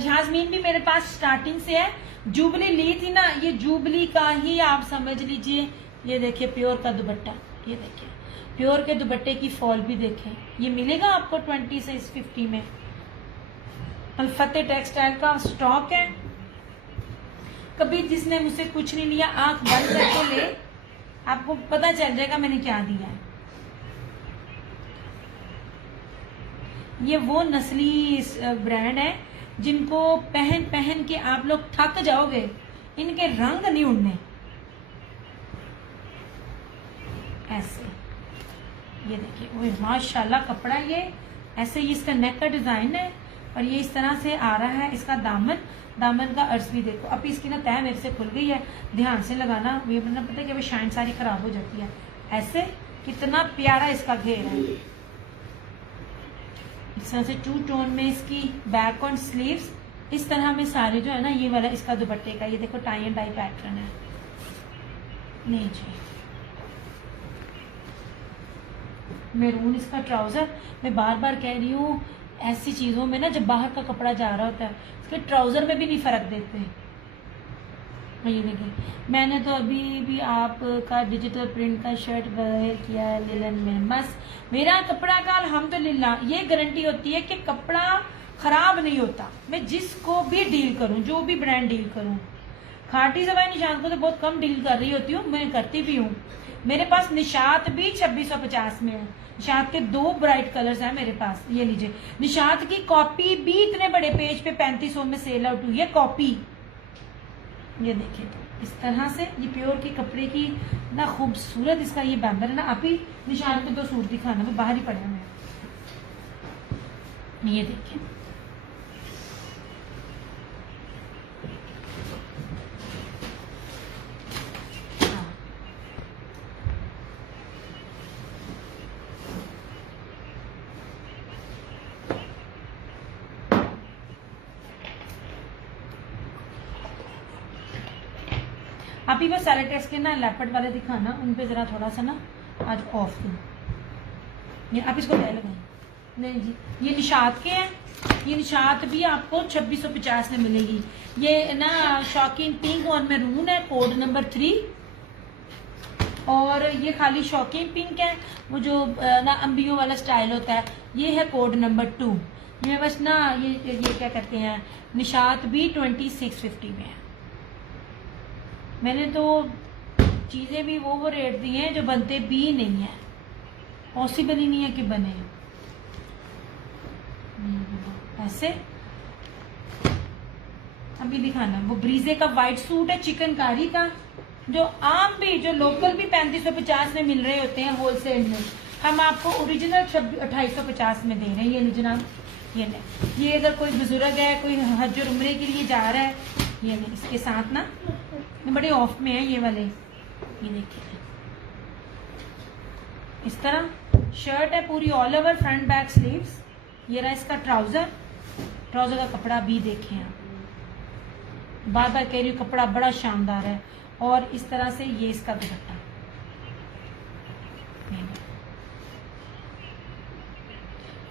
शाज़मीन भी मेरे पास स्टार्टिंग से है। जुबली ली थी ना, ये जुबली का ही आप समझ लीजिए। ये देखिए प्योर का दुपट्टा, ये देखिए प्योर के दुपट्टे की फॉल भी देखें। ये मिलेगा आपको 20 से 50 में। अलफतेह टेक्सटाइल का स्टॉक है, कभी जिसने मुझसे कुछ नहीं लिया आंख बंद करके ले, आपको पता चल जाएगा मैंने क्या दिया है। ये वो नस्ली ब्रांड है जिनको पहन पहन के आप लोग थक जाओगे, इनके रंग नहीं उड़ने। ऐसे ये देखिए, वो माशाल्लाह कपड़ा, ये ऐसे ही इसका नेक का डिजाइन है और ये इस तरह से आ रहा है। इसका दामन का अर्ज भी देखो। अब इसकी ना तह मेरे से खुल गई है, ध्यान से लगाना, ये वरना पता है कि वो शाइन सारी खराब हो जाती है। ऐसे कितना प्यारा इसका घेर है, इस तरह से 2 टोन में इसकी बैक और स्लीव्स, इस तरह में सारे जो है ना, ये वाला इसका दुपट्टे का, ये देखो टाई एंड डाई पैटर्न है। नहीं जी, मैरून इसका ट्राउजर। मैं बार बार कह रही हूँ, ऐसी चीजों में ना जब बाहर का कपड़ा जा रहा होता है, इसके ट्राउजर में भी नहीं फर्क देते। ये देखिए, मैंने तो अभी भी आपका डिजिटल प्रिंट का शर्ट वेयर किया है लिलन में। मस्त, मेरा कपड़ा का अल्हम्दुलिल्लाह ये गारंटी होती है कि कपड़ा खराब नहीं होता। मैं जिसको भी डील करूं, जो भी ब्रांड डील करूं, खाटी जबाई निशात को तो बहुत कम डील कर रही होती हूँ, मैं करती भी हूँ। मेरे पास निशात भी 2650 में है। निशात के 2 ब्राइट कलर्स हैं मेरे पास, ये लीजिए। निशात की कॉपी भी इतने बड़े पेज पे 3500 में सेल आउट हुई है कॉपी। ये देखिए, तो इस तरह से ये प्योर के कपड़े की ना खूबसूरत इसका ये बैम्बर है ना। आप ही निशान को 2 सूट दिखाना, वो बाहर ही पड़े हुए हैं। ये देखिए, आप ही बस सैलेटेक्स के ना लेपर्ड वाले दिखाना, उन पे जरा थोड़ा सा ना आज ऑफ दूँ। ये आप इसको ले लगाएं। नहीं जी, ये निशात के हैं, ये निशात भी आपको 2650 में मिलेगी। ये ना शॉकिंग पिंक और मैरून है, कोड नंबर 3, और ये खाली शॉकिंग पिंक है, वो जो ना अंबियों वाला स्टाइल होता है। ये है कोड नंबर 2। ये बस ना ये क्या कहते हैं, निशात भी 2650 में है। मैंने तो चीज़ें भी वो रेट दी हैं जो बनते भी नहीं है, पॉसिबल ही नहीं है कि बने ऐसे। अभी दिखाना वो ब्रीजे का वाइट सूट है चिकनकारी का, जो आम भी जो लोकल भी 3550 में मिल रहे होते हैं होलसेल में, हम आपको ओरिजिनल 2850 में दे रहे हैं। ये नहीं जनाब, ये नहीं, ये अगर कोई बुजुर्ग है, कोई हज और उम्रे के लिए जा रहा है, ये नहीं, इसके साथ ना ये बड़े ऑफ में है ये वाले। ये देखिए इस तरह शर्ट है पूरी all over, front back sleeves. ये रहा इसका ट्राउजर। ट्राउजर का कपड़ा भी देखें आप, बार बार कह रही हूँ, कपड़ा बड़ा शानदार है। और इस तरह से ये इसका दुपट्टा,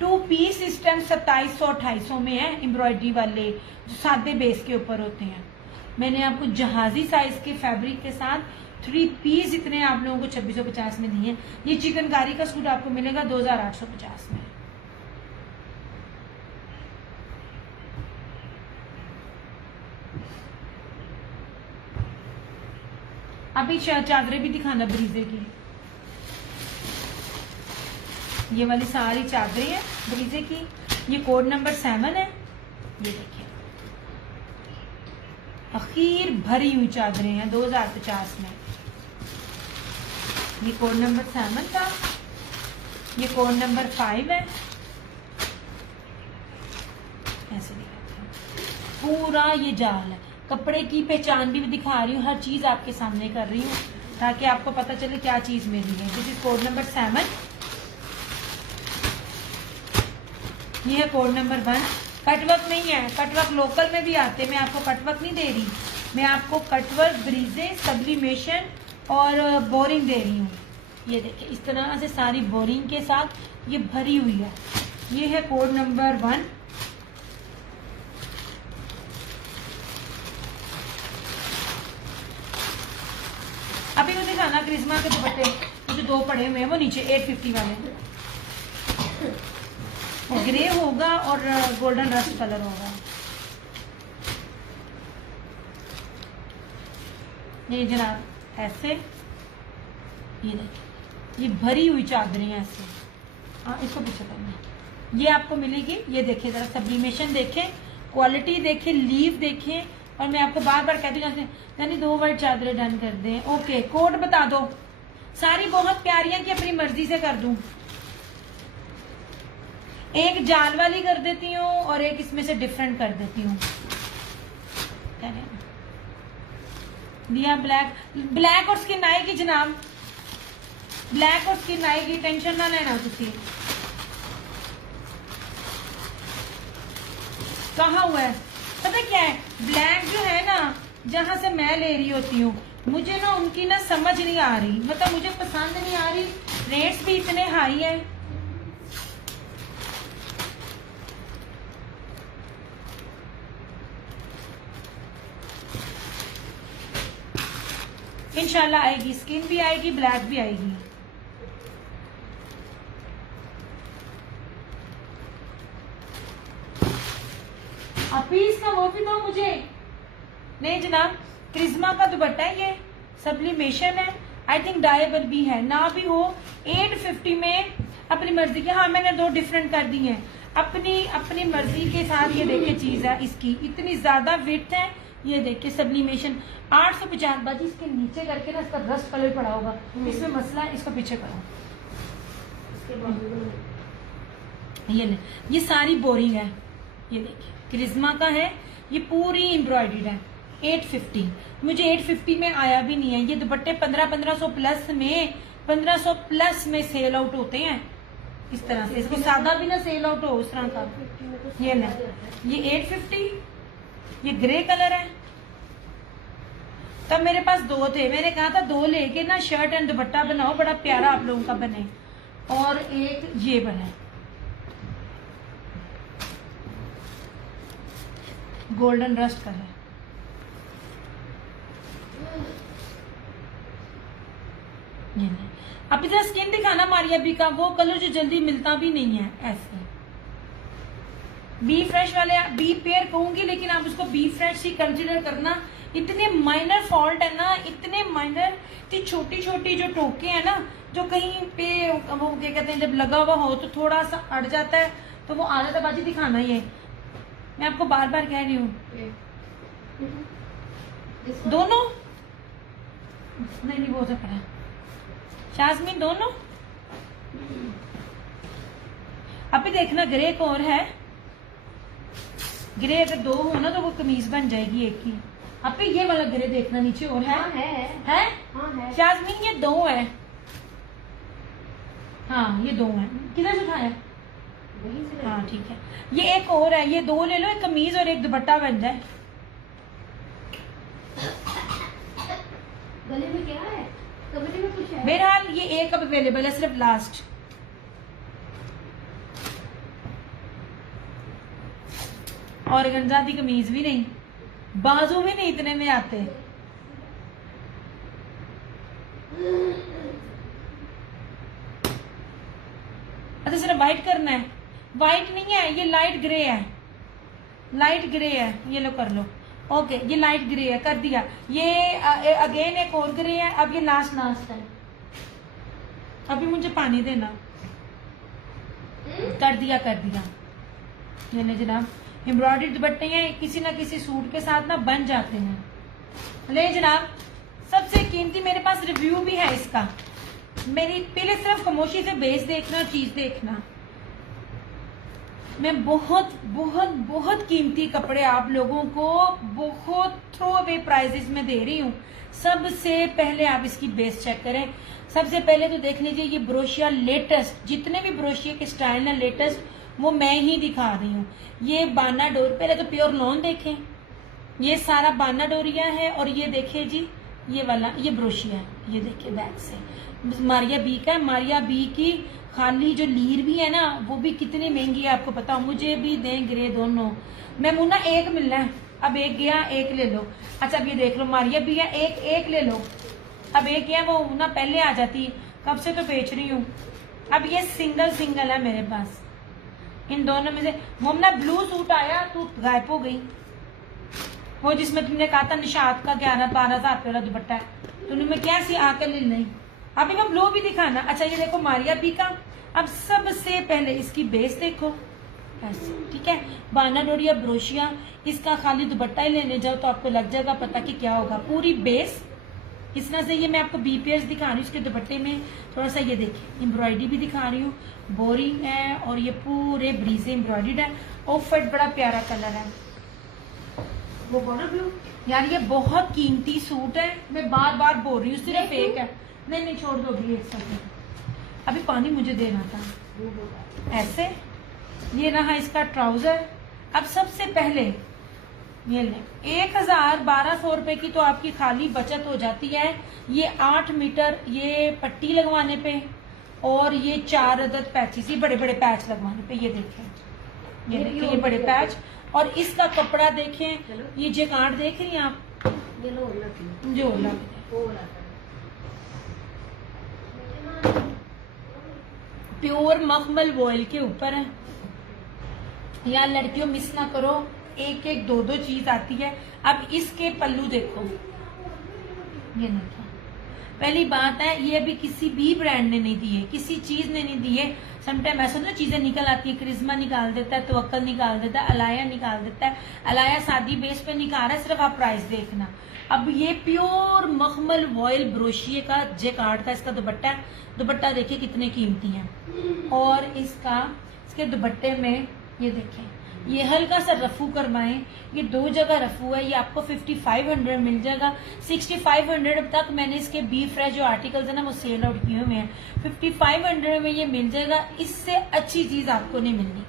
2 पीस इस टाइम 2700-2800 में है, एम्ब्रॉयडरी वाले जो सादे बेस के ऊपर होते हैं। मैंने आपको जहाजी साइज के फैब्रिक के साथ 3 पीस इतने आप लोगों को 2650 में दिए हैं। ये चिकनकारी का सूट आपको मिलेगा 2850 में। अभी चादरें भी दिखाना ब्रीजे की। ये वाली सारी चादरें हैं ब्रीजे की। ये कोड नंबर 7 है। ये देखिए अखीर भरी हुई चादरें हैं 2050 में। ये कोड नंबर 7 था। ये कोड नंबर 5 है। ऐसे दिखाते हैं, पूरा ये जाल है। कपड़े की पहचान भी दिखा रही हूँ, हर चीज आपके सामने कर रही हूँ ताकि आपको पता चले क्या चीज मिली है। This is code number 7। ये है कोड नंबर 1। कटवर्क नहीं है, कटवर्क लोकल में भी आते, मैं आपको कटवर्क नहीं दे रही, मैं आपको कटवर्क, ब्रीजे, सब्लिमेशन और बोरिंग दे रही हूँ। ये देखिए इस तरह से सारी बोरिंग के साथ ये भरी हुई है। ये है कोड नंबर 1। अभी मुझे दिखाना क्रिस्मा के दुपट्टे जो 2 पड़े हुए हैं, वो नीचे 850 वाले, ग्रे होगा और गोल्डन रस्ट कलर होगा। ये जनाब ऐसे, ये देखिए ये भरी हुई चादरें ऐसे। हाँ इसको पीछे करना। ये आपको मिलेगी, ये देखिए जरा सब्लिमेशन देखें, क्वालिटी देखें, लीव देखें। और मैं आपको बार बार कहती हूँ यानी 2 वाइट चादरें डन कर दें। ओके कोड बता दो। सारी बहुत प्यारी है कि अपनी मर्जी से कर दूं। एक जाल वाली कर देती हूँ और एक इसमें से डिफरेंट कर देती हूँ। दिया ब्लैक और स्किन आएगी जनाब, ब्लैक और स्किन आएगी, टेंशन ना लेना तुसी। कहा हुआ है पता क्या है, ब्लैक जो है ना, जहां से मैं ले रही होती हूँ, मुझे ना उनकी ना समझ नहीं आ रही, मतलब मुझे पसंद नहीं आ रही। रेट्स भी इतने हाई है। इंशाल्लाह आएगी, स्किन भी आएगी, ब्लैक भी आएगी। पीस का वो भी दो मुझे। नहीं जनाब, क्रिस्मा का दुपट्टा है, ये सब्लिमेशन है, आई थिंक डायबल भी है, ना भी हो 850 में अपनी मर्जी के। हाँ मैंने 2 डिफरेंट कर दी हैं अपनी मर्जी के साथ। ये देखिए चीज है इसकी, इतनी ज्यादा विड्थ है। ये देखिए सब्लिमेशन 850। बाजी इसके नीचे करके ना इसका रस्ट कलर पड़ा होगा, इसमें मसला है, इसको पीछे करो। ये सारी बोरिंग है। ये देखिए क्रिस्मा का है, ये पूरी एम्ब्रॉयडर्ड है। 850 मुझे 850 में आया भी नहीं है। ये दुपट्टे 1500 प्लस में 1500 प्लस में सेल आउट होते हैं इस तरह से। इसको सादा भी ना सेल आउट हो इस तरह का। ये ना, ये 850, ये ग्रे कलर है। तब मेरे पास 2 थे, मैंने कहा था 2 लेके ना शर्ट एंड दुपट्टा बनाओ, बड़ा प्यारा आप लोगों का बने। और एक ये बने गोल्डन रस्ट कलर। अब इधर स्किन दिखाना मारिया बी का, वो कलर जो जल्दी मिलता भी नहीं है। ऐसे बी फ्रेश वाले बी पेयर कहूंगी, लेकिन आप उसको बी फ्रेश ही कंसिडर करना। इतने माइनर फॉल्ट है ना, इतने माइनर, इतनी छोटी छोटी जो टोके हैं ना, जो कहीं पे वो क्या कहते हैं, जब लगा हुआ हो तो थोड़ा सा अड़ जाता है, तो वो आदतबाजी दिखाना ही है। मैं आपको बार बार कह रही हूँ, दोनों नहीं वो तो पड़ा शाजमीन, दोनों अभी देखना। ग्रे एक और है, ग्रे अगर दो हो ना तो वो कमीज बन जाएगी एक की। अब ये वाला ग्रे देखना, नीचे और है। हाँ, है? हाँ, है। शाजमीन ये दो है। हाँ ये दो है। किधर से उठाया? वहीं से हाँ ठीक है। ये एक और है, ये दो ले लो, एक कमीज और एक दुपट्टा बन जाए। गले में क्या है? कमरे में कुछ है? बहरहाल ये एक अब अवेलेबल है, सिर्फ लास्ट। और गंजाती कमीज भी नहीं, बाजू भी नहीं इतने में आते। अच्छा सिर्फ व्हाइट करना है? व्हाइट नहीं है, ये लाइट ग्रे है, लाइट ग्रे है। ये लो कर लो। ओके ये लाइट ग्रे है, कर दिया। ये अगेन एक और ग्रे है। अब ये लास्ट लास्ट है। अभी मुझे पानी देना। कर दिया कर दिया। ये ले जनाब, एम्ब्रॉयडरी दुपट्टे हैं, किसी ना किसी सूट के साथ ना बन जाते हैं। ले जनाब, सबसे कीमती मेरे पास रिव्यू भी है इसका। मेरी पहले सिर्फ खामोशी से बेस देखना, चीज देखना। मैं बहुत बहुत बहुत कीमती कपड़े आप लोगों को बहुत थ्रो अवे प्राइजेस में दे रही हूँ। सबसे पहले आप इसकी बेस चेक करें। सबसे पहले तो देख लीजिए, ये ब्रोशिया लेटेस्ट, जितने भी ब्रोशिया के स्टाइल है लेटेस्ट, वो मैं ही दिखा रही हूँ। ये बाना डोर, पहले तो प्योर लॉन देखें, ये सारा बाना डोरिया है। और ये देखिए जी, ये वाला ये ब्रोशिया है, ये देखिए बैक से मारिया बी का है। मारिया बी की खाली जो लीर भी है ना, वो भी कितनी महंगी है आपको पता हो। मुझे भी दें ग्रे दोनों। मैं मुन्ना एक मिलना है, अब एक गया, एक ले लो। अच्छा अब ये देख लो, मारिया भी है, एक एक ले लो। अब एक गया, वो ना पहले आ जाती, कब से तो बेच रही हूँ। अब ये सिंगल सिंगल है मेरे पास। इन दोनों में से मोमना ब्लू सूट आया, तू गायब हो गई। वो जिसमें तुमने कहा था निशात का 11-12 वाला दुपट्टा है, तूने मैं क्या सी आकर ले नहीं। अभी मैं ब्लू भी दिखाना। अच्छा ये देखो मारिया बी का। अब सबसे पहले इसकी बेस देखो ऐसे, ठीक है। बाना डोरिया ब्रोशिया, इसका खाली दुपट्टा ही लेने जाओ तो आपको लग जाएगा पता कि क्या होगा। पूरी बेस इस तरह से, ये मैं आपको बी पेयर्स दिखा रही हूँ। इसके दुपट्टे में थोड़ा सा ये देखिए एम्ब्रॉयडरी भी दिखा रही हूँ, बोरिंग है, और ये पूरे ब्रीजे एम्ब्रॉयडर्ड है। ऑफ व्हाइट बड़ा प्यारा कलर है, वो बोलो ब्लू। यार ये बहुत कीमती सूट है, मैं बार बार बोल रही हूँ, सिर्फ एक है। नहीं नहीं छोड़ दो अभी, एक सेकंड, अभी पानी मुझे देना था। ऐसे ये रहा इसका ट्राउजर। अब सबसे पहले ये ले, 1000-1200 रुपए की तो आपकी खाली बचत हो जाती है। ये 8 मीटर ये पट्टी लगवाने पे, और ये 4 अदद पैचेस, ये बड़े बड़े पैच लगवाने पे। ये देखें, ये देखिए, ये बड़े पैच। और इसका कपड़ा देखें, ये जेकार्ड देख रही हैं आप, ये लो लगी। जो प्योर मखमल वॉयल के ऊपर है। या लड़कियों मिस ना करो, एक एक दो दो चीज आती है। अब इसके पल्लू देखो, ये देखो। पहली बात है, ये अभी किसी भी ब्रांड ने नहीं दिए, किसी चीज ने नहीं दिए। समटाइम ऐसा ना चीजें निकल आती है, करिश्मा निकाल देता है, तवक्कल निकाल देता है, अलाया निकाल देता है। अलाया शादी बेस पे निकाल रहा है, सिर्फ आप प्राइस देखना। अब ये प्योर मखमल वॉयल ब्रोशिये का जेकार्ड का इसका दुपट्टा है। दुपट्टा देखिए कितने कीमती है। और इसके दुपट्टे में ये देखें, ये हल्का सा रफू करवाएं, ये 2 जगह रफू है। ये आपको 5500 मिल जाएगा। 6500 तक मैंने इसके बी फ्रेश जो आर्टिकल्स है ना वो सेल आउट किए हुए हैं। 5500 में ये मिल जाएगा। इससे अच्छी चीज आपको नहीं मिलनी,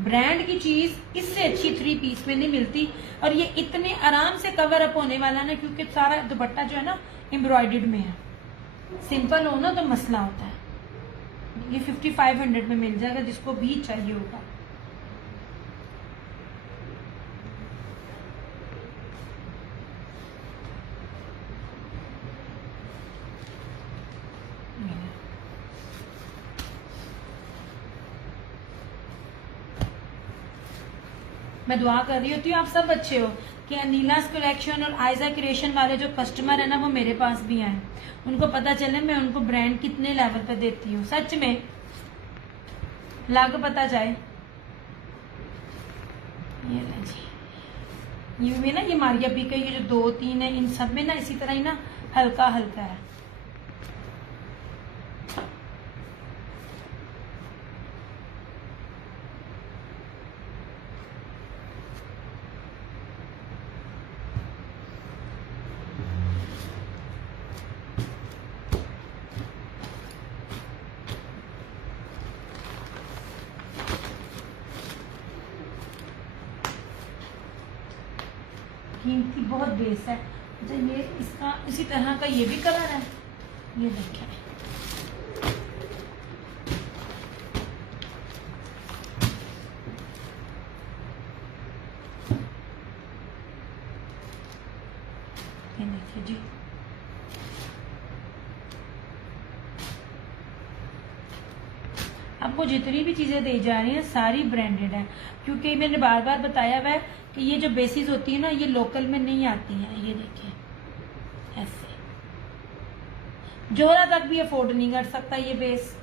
ब्रांड की चीज इससे अच्छी 3 पीस में नहीं मिलती। और ये इतने आराम से कवर अप होने वाला ना, क्योंकि सारा दुपट्टा जो है ना एम्ब्रॉयडर्ड में है। सिंपल हो ना तो मसला होता है। ये 5500 में मिल जाएगा जिसको भी चाहिए होगा। मैं दुआ कर रही होती हूँ आप सब अच्छे हो, कि अनीलास कलेक्शन और आयजा क्रिएशन वाले जो कस्टमर है ना वो मेरे पास भी आए, उनको पता चले मैं उनको ब्रांड कितने लेवल पे देती हूँ, सच में लाग पता जाए। ये ले जी, ये में ना ये मारिया पी का ये जो 2-3 है, इन सब में ना इसी तरह ही ना हल्का हल्का है। कीमती बहुत बेस है। अच्छा ये इसका इसी तरह का ये भी कलर है, ये देखें, ये देखिए जी। आपको जितनी भी चीजें दी जा रही हैं सारी ब्रांडेड है, क्योंकि मैंने बार बार बताया हुआ है कि ये जो बेसिस होती है ना ये लोकल में नहीं आती है। ये देखिए ऐसे जोहरा तक भी अफोर्ड नहीं कर सकता ये बेस।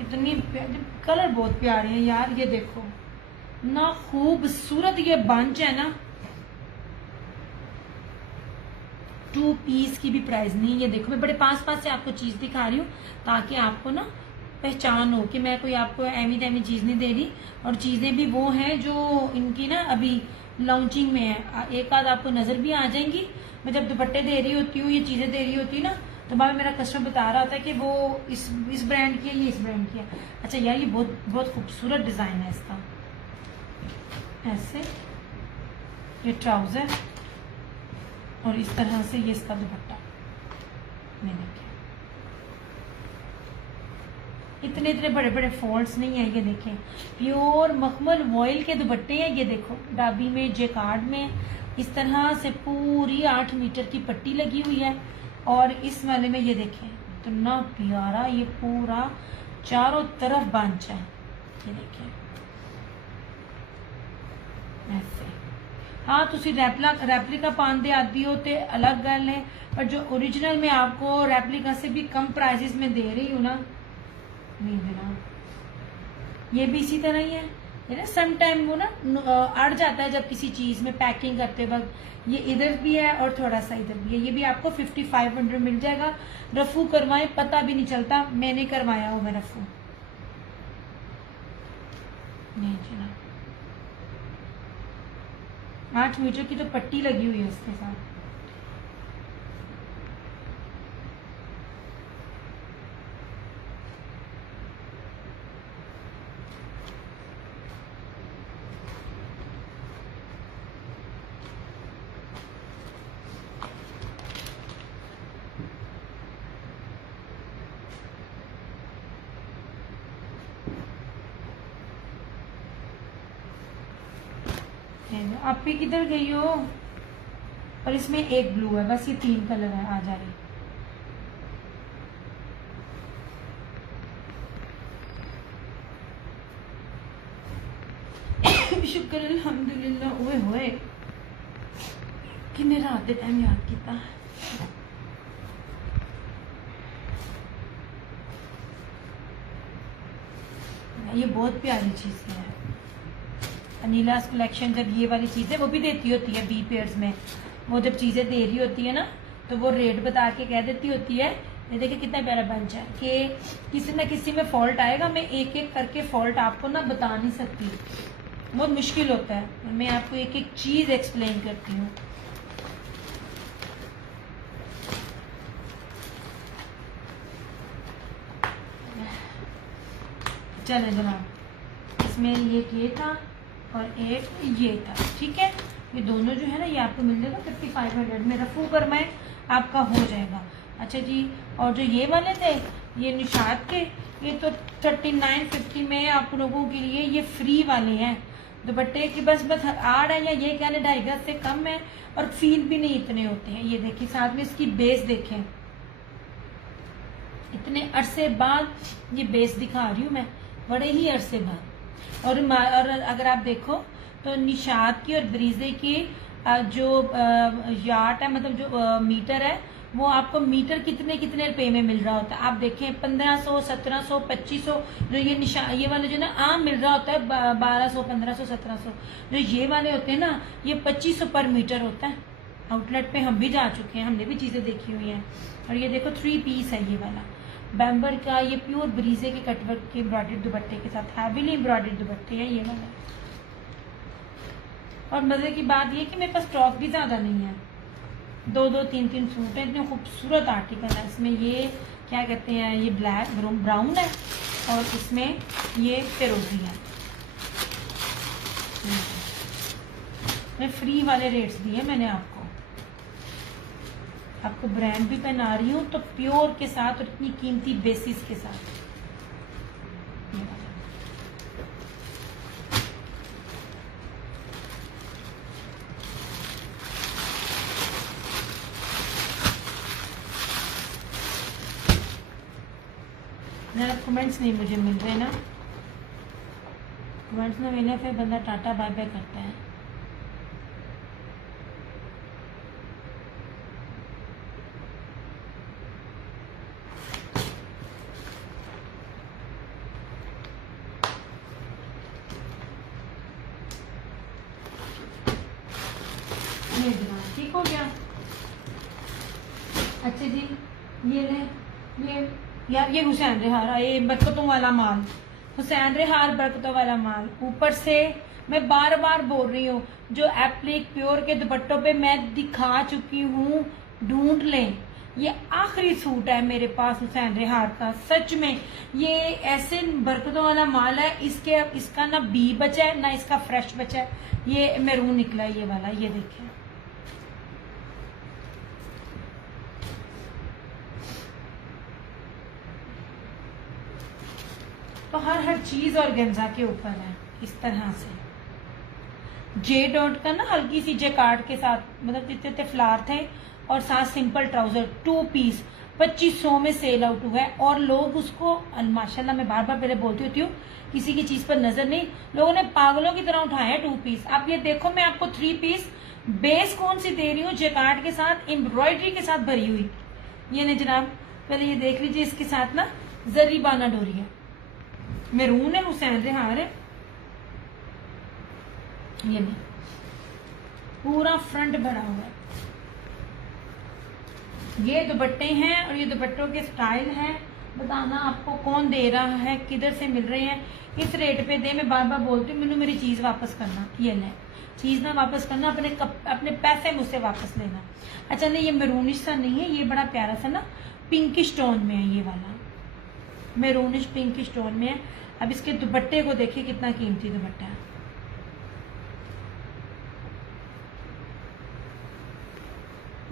इतनी कलर बहुत प्यारे हैं यार, ये देखो ना खूबसूरत ये बंच है ना, 2 पीस की भी प्राइस नहीं। ये देखो मैं बड़े पास से आपको चीज दिखा रही हूँ ताकि आपको ना पहचान हो कि मैं कोई आपको एमी तैमी चीज नहीं दे रही, और चीजें भी वो हैं जो इनकी ना अभी लॉन्चिंग में है। एक आध आपको नजर भी आ जाएंगी। मैं जब दुपट्टे दे रही होती हूँ, ये चीजें दे रही होती है ना, तो बाद में मेरा कस्टमर बता रहा होता है कि वो इस ब्रांड की है, ये इस ब्रांड की है। अच्छा यार ये बहुत बहुत खूबसूरत डिजाइन है इसका। ऐसे ये ट्राउजर और इस तरह से ये इसका दुपट्टा। देखिए इतने इतने बड़े बड़े फॉल्ट्स नहीं है। ये देखें प्योर मखमल वॉयल के दुपट्टे हैं। ये देखो डाबी में जेकार्ड में इस तरह से पूरी 8 मीटर की पट्टी लगी हुई है, और इस वाले में ये देखें इतना प्यारा ये पूरा चारों तरफ बंच है। ये देखें ऐसे। हाँ तुसी रेप्लिका पांदे आदि होते अलग गल है, पर जो ओरिजिनल में आपको रेप्लिका से भी कम प्राइसेस में दे रही हूँ ना, नहीं देना। ये भी इसी तरह ही है, ये ना सम टाइम वो ना अड़ जाता है जब किसी चीज में पैकिंग करते वक्त। ये इधर भी है और थोड़ा सा इधर भी है। ये भी आपको 5500 मिल जाएगा। रफू करवाएं पता भी नहीं चलता, मैंने करवाया हूँ मैं रफू। नहीं चला 8 मीटर की तो पट्टी लगी हुई है इसके साथ। आप भी किधर गई हो? और इसमें एक ब्लू है, बस ये 3 कलर है आ जा रही। शुक्र अल्हम्दुलिल्लाह। ओए होए किन्ने रात दे टाइम याद किया। ये बहुत प्यारी चीज है अनीलास कलेक्शन। जब ये वाली चीजें वो भी देती होती है बी पेयर्स में, वो जब चीजें दे रही होती है ना तो वो रेट बता के कह देती होती है। ये देखिए कितना प्यारा बंच है कि किसी न किसी में फॉल्ट आएगा। मैं एक एक करके फॉल्ट आपको ना बता नहीं सकती, बहुत मुश्किल होता है। मैं आपको एक एक चीज एक्सप्लेन करती हूँ। चले जनाब, इसमें ये था और एक ये था, ठीक है। ये दोनों जो है ना ये आपको मिल जाएगा 5500 में। रफू करवाएं आपका हो जाएगा। अच्छा जी, और जो ये वाले थे ये निशात के, ये तो 3950 में आप लोगों के लिए ये फ्री वाले हैं। दुपट्टे की बस आड़ है या ये कह लें 2.5 गज से कम है, और फील भी नहीं इतने होते हैं। ये देखिए साथ में इसकी बेस देखें, इतने अरसे बाद ये बेस दिखा रही हूँ मैं, बड़े ही अरसे बाद। और अगर आप देखो तो निशात की और ब्रीजे की जो यार्ड है, मतलब जो मीटर है, वो आपको मीटर कितने कितने रुपए में मिल रहा होता है। आप देखें 1500, 1700, 2500, जो ये वाले जो ना आम मिल रहा होता है 1200, 1500, 1700। जो ये वाले होते हैं ना, ये 2500 पर मीटर होता है। आउटलेट पे हम भी जा चुके हैं, हमने भी चीजें देखी हुई हैं। और ये देखो 3 पीस है ये वाला बैम्बर का, ये प्योर ब्रीजे के कटवर्क के एम्ब्रॉयडर्ड दुपट्टे के साथ, हैवीली एम्ब्रॉयडर्ड दुपट्टे है ये वाला। और मजे की बात ये कि मेरे पास स्टॉक भी ज्यादा नहीं है, 2-2, 3-3 सूट है। इतने खूबसूरत आर्टिकल है इसमें। ये क्या कहते हैं, ये ब्लैक ब्राउन है और इसमें ये फिरोजी है। मैं फ्री वाले रेट्स दिए मैंने आपको ब्रांड भी पहना रही हूँ तो प्योर के साथ और इतनी कीमती बेसिस के साथ। कमेंट्स नहीं मुझे मिल रहे ना, कमेंट्स ना मिले फिर बंदा टाटा बाय बाय करता है। ठीक हो गया। अच्छा जी, ये ले, ये यार ये हुसैन रेहार, ये बरकतों वाला माल, हुसैन रेहार बरकतों वाला माल। ऊपर से मैं बार बार बोल रही हूँ, जो एप्लिक प्योर के दुपट्टों पे मैं दिखा चुकी हूँ, ढूंढ लें। ये आखिरी सूट है मेरे पास हुसैन रेहार का। सच में ये ऐसे बरकतों वाला माल है, इसका ना बी बचा है ना इसका फ्रेश बचा है। ये मैरून निकला है ये वाला, ये देखिए। तो हर चीज ऑर्गेन्जा के ऊपर है इस तरह से। जे डॉट का ना हल्की सी जेकार्ड के साथ, मतलब जितने फ्लावर थे और साथ सिंपल ट्राउजर, 2 पीस 2500 में सेल आउट हुआ है। और लोग उसको, माशाल्लाह मैं बार बार पहले बोलती होती हूँ, किसी की चीज पर नजर नहीं, लोगों ने पागलों की तरह उठाया है 2 पीस। अब ये देखो मैं आपको 3 पीस बेस कौन सी दे रही हूँ, जेकार्ड के साथ एम्ब्रॉयडरी के साथ भरी हुई। ये नहीं जनाब, पहले ये देख लीजिए, इसके साथ ना जरी बाना डोरी है, मैरून है, हुसैन रेहार है। ये नहीं, पूरा फ्रंट भरा हुआ है। ये दुपट्टे हैं और ये दुपट्टों के स्टाइल हैं। बताना आपको कौन दे रहा है, किधर से मिल रहे हैं, इस रेट पे दे। मैं बार बार बोलती हूँ, मैंने मेरी चीज वापस करना, ये ले चीज ना वापस करना, अपने पैसे मुझसे वापस लेना। अच्छा नहीं, ये मैरूनिश सा नहीं है, ये बड़ा प्यारा सा ना पिंकिश टोन में है, ये वाला मैरूनिश पिंकिश टोन में है। अब इसके दुपट्टे को देखिए, कितना कीमती दुपट्टा है।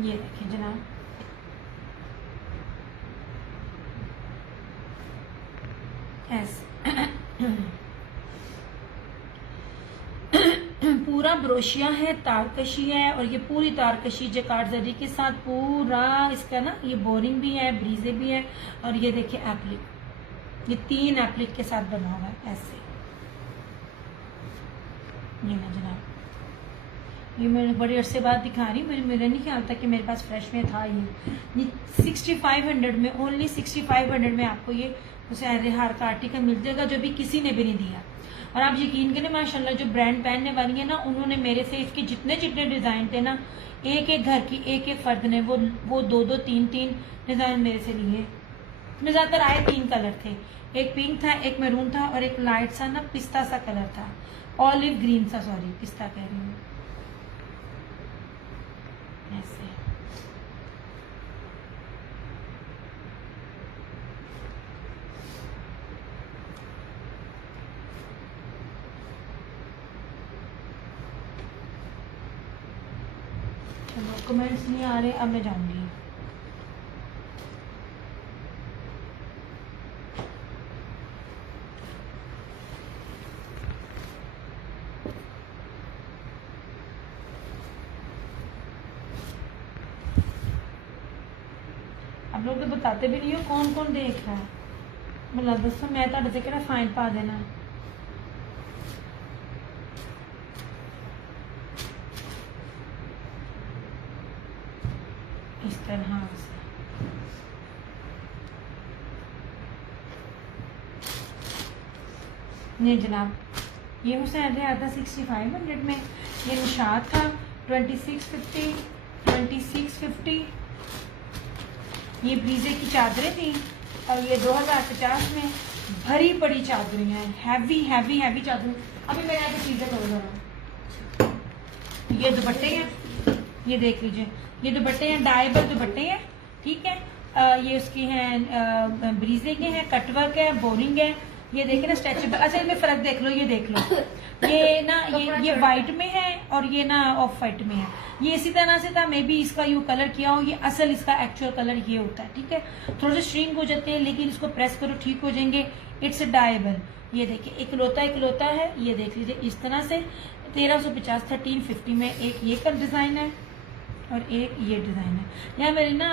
ये देखिए जनाब, पूरा ब्रोशिया है, तारकशी है। और ये पूरी तारकशी जकार्ड जरी के साथ पूरा इसका ना, ये बोरिंग भी है, ब्रीजे भी है। और ये देखिए एप्लिक, ये 3 एप्लिक के साथ बना हुआ है ऐसे। ये ना जनाब, ये मैं बड़े अरसे बाद दिखा रही हूँ, मेरा नहीं ख्याल था कि मेरे पास फ्रेश में था। ये 6500 में, ओनली 6500 में आपको ये हुसैन रेहार का आर्टिकल मिल जाएगा, जो भी किसी ने भी नहीं दिया। और आप यकीन करें माशाल्लाह, जो ब्रांड पहनने वाली है ना, उन्होंने मेरे से इसके जितने जितने डिजाइन थे ना, एक घर की एक फर्द ने वो 2-2, 3-3 डिजाइन मेरे से लिए। में ज्यादातर आए 3 कलर थे, एक पिंक था, एक मैरून था और एक लाइट सा ना पिस्ता सा कलर था, ऑलिव ग्रीन सा, सॉरी पिस्ता कह रही हूँ ऐसे। चलो कमेंट्स नहीं आ रहे, अब मैं जाऊंगी। आप लोग तो बताते भी नहीं हो कौन कौन देख रहा है। मतलब दसो, मैं तो किहड़ा फाइन पा देना। इस तरह से। नहीं जनाब, ये हुसैन आया था 6500 में, ये निशात था 2650, 2650। ये ब्रीजे की चादरें थी और ये 2050 में भरी पड़ी चादरें हैं, हैवी हैवी हैवी चादरें। अभी मैं यहाँ पे चीजें खोल रहा हूँ। ये दुपट्टे हैं, ये देख लीजिए, ये दुपट्टे हैं, डाइबल दुपट्टे हैं, ठीक है। ये उसकी हैं ब्रीजे के हैं, कटवर्क है, बोरिंग है। ये देखे ना स्ट्रेचेबल। अच्छा इनमें फर्क देख लो, ये देख लो, ये ना ये वाइट में है और ये ना ऑफ वाइट में है। ये इसी तरह से था, मे बी इसका यू कलर किया हो, ये असल इसका एक्चुअल कलर ये होता है, ठीक है। थोड़े से श्रिंक हो जाते हैं लेकिन इसको प्रेस करो ठीक हो जाएंगे। इट्स डाइबल। ये देखिए इकलौता है, ये देख लीजिए इस तरह से 1350 1350 में एक ये का डिजाइन है और एक ये डिजाइन है। यहाँ मेरी ना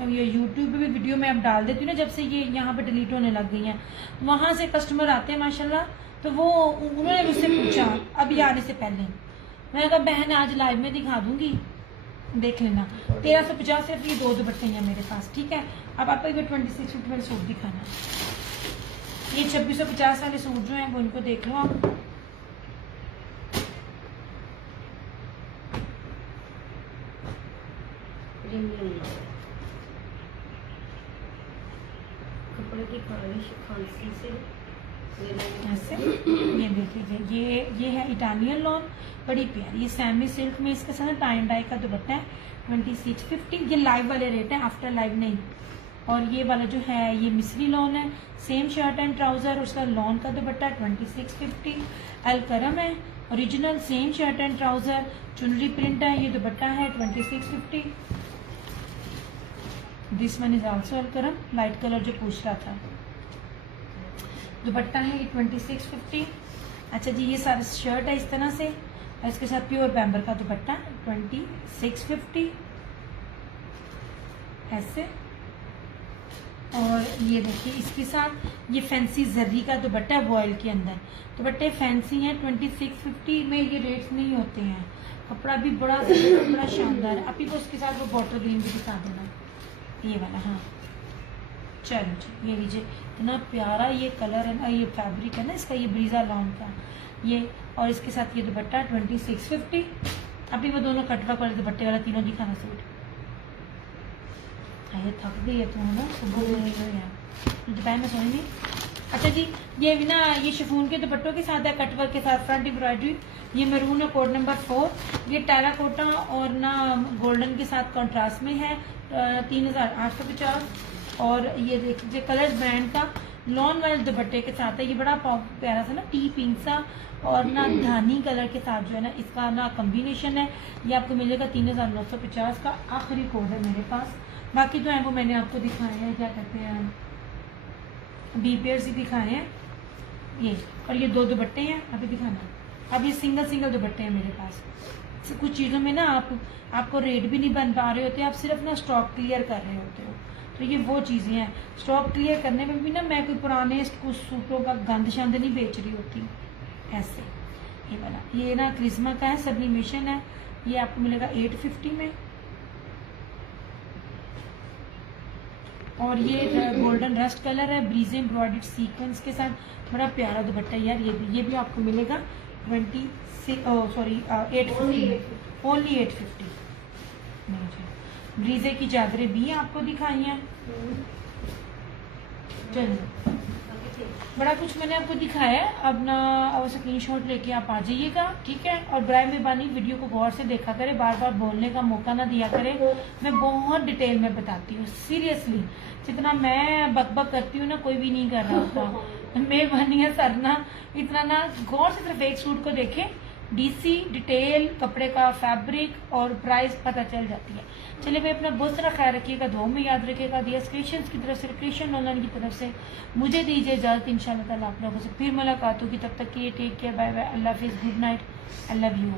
ये यूट्यूब पे भी वीडियो में अब डाल देती हूँ ना, जब से ये यहाँ पे डिलीट होने लग गई हैं, वहां से कस्टमर आते हैं माशाल्लाह, तो वो उन्होंने मुझसे पूछा अभी आने से पहले, मैंने कहा बहन आज लाइव में दिखा दूंगी, देख लेना। 1350 सिर्फ ये 2 दुपट्टे हैं मेरे पास, ठीक है। अब आपको 2650 वाले सूट दिखाना है। ये 2650 वाले सूट जो है वो इनको देख लो आप। कपड़े की खांसी से ऐसे ये देख लीजिए, ये है इटालियन लॉन, बड़ी प्यारी, ये सेमी सिल्क में इसके साथ टाई एंड डाई का दुपट्टा है 2650। ये लाइव वाले रेट है, आफ्टर लाइव नहीं। और ये वाला जो है ये मिस्री लॉन है, सेम शर्ट एंड ट्राउजर, उसका लॉन का दुपट्टा 2650। अलकरम है original, same shirt and trouser, चुनरी प्रिंट है, ये दुपट्टा है 2650। This one is also Alkaram, light colour जो पूछ रहा था, दुपट्टा है ये 2650। अच्छा जी, ये सारा शर्ट है इस तरह से और इसके साथ प्योर बैम्बर का दुपट्टा 2650 ऐसे। और ये देखिए इसके साथ ये फैंसी जर्री का दुपट्टा वॉयल के अंदर, दुपट्टे फैंसी हैं 2650 में, ये रेट्स नहीं होते हैं। कपड़ा भी बड़ा शानदार है। अभी को उसके साथ वो बॉटल ग्रीन भी दिखा देना, ये वाला। हाँ चलो जी, ये लीजिए, इतना प्यारा ये कलर है ना, ये फैब्रिक है ना इसका, ये ब्रीजा लॉन का ये, और इसके साथ ये दुपट्टा 2650। अभी वो दोनों कटवर्क वाले दुपट्टे वाला तीनों दिखाना सूट। ये थक गई है तुम ना, दोपहर में सोएंगी। अच्छा जी, ये भी ना ये शिफॉन के दुपट्टों के साथ है, कटवर्क के साथ, फ्रंट एम्ब्रॉयडरी, ये मरून है, कोड नंबर 4। ये टेराकोटा और ना गोल्डन के साथ कॉन्ट्रास्ट में है 3850। और ये देखिए कलर ब्रांड का लॉन वाले दुपट्टे के साथ है, ये बड़ा प्यारा सा ना टी पिंक सा और ना धानी कलर के साथ जो है ना इसका ना कॉम्बिनेशन है। ये आपको मिलेगा 3950 का, आखिरी कोड है मेरे पास। बाकी जो है वो मैंने आपको दिखाए हैं, क्या कहते हैं बी पेयर्स ही दिखाए हैं ये। और ये 2 दुपट्टे हैं अभी दिखाना। अब ये सिंगल दुपट्टे हैं मेरे पास। कुछ चीज़ों में ना आपको रेट भी नहीं बन पा रहे होते, आप सिर्फ ना स्टॉक क्लियर कर रहे होते हो, तो ये वो चीज़ें हैं। स्टॉक क्लियर करने में भी ना मैं कोई पुराने कुछ सूटों का गंद शंद नहीं बेच रही होती। ऐसे ये वाला, ये ना क्रिस्मा का है, सब्लिमेशन है, ये आपको मिलेगा 850 में। और ये गोल्डन रस्ट कलर है, ब्रीजे एम्ब्रॉयडर्ड सीक्वेंस के साथ, बड़ा प्यारा दुपट्टा यार। ये भी आपको मिलेगा 850, ओनली 850। ब्रीजे की चादरें भी आपको दिखाई हैं। चलिए, बड़ा कुछ मैंने आपको दिखाया है, अब ना और स्क्रीनशॉट लेके आप आ जाइएगा, ठीक है। और बराए मेहरबानी वीडियो को गौर से देखा करें, बार बार बोलने का मौका ना दिया करें। मैं बहुत डिटेल में बताती हूँ, सीरियसली जितना मैं बकबक करती हूँ ना कोई भी नहीं कर रहा होता। मेहरबानी है सर ना इतना ना गौर से सिर्फ एक सूट को देखें, डीसी डिटेल कपड़े का फैब्रिक और प्राइस पता चल जाती है। चलिए भाई, अपना बहुत सारा ख्याल रखिएगा, दुआ में याद रखिएगा। दिया क्रिएशंस की तरफ से, क्रिएशन ऑनलाइन की तरफ से मुझे दीजिए इजाजत। इंशाल्लाह ताला आप लोगों से फिर मुलाकात होगी, तब तक के लिए टेक केयर, बाय बाय, अल्लाह हाफिज़, good night, I love you.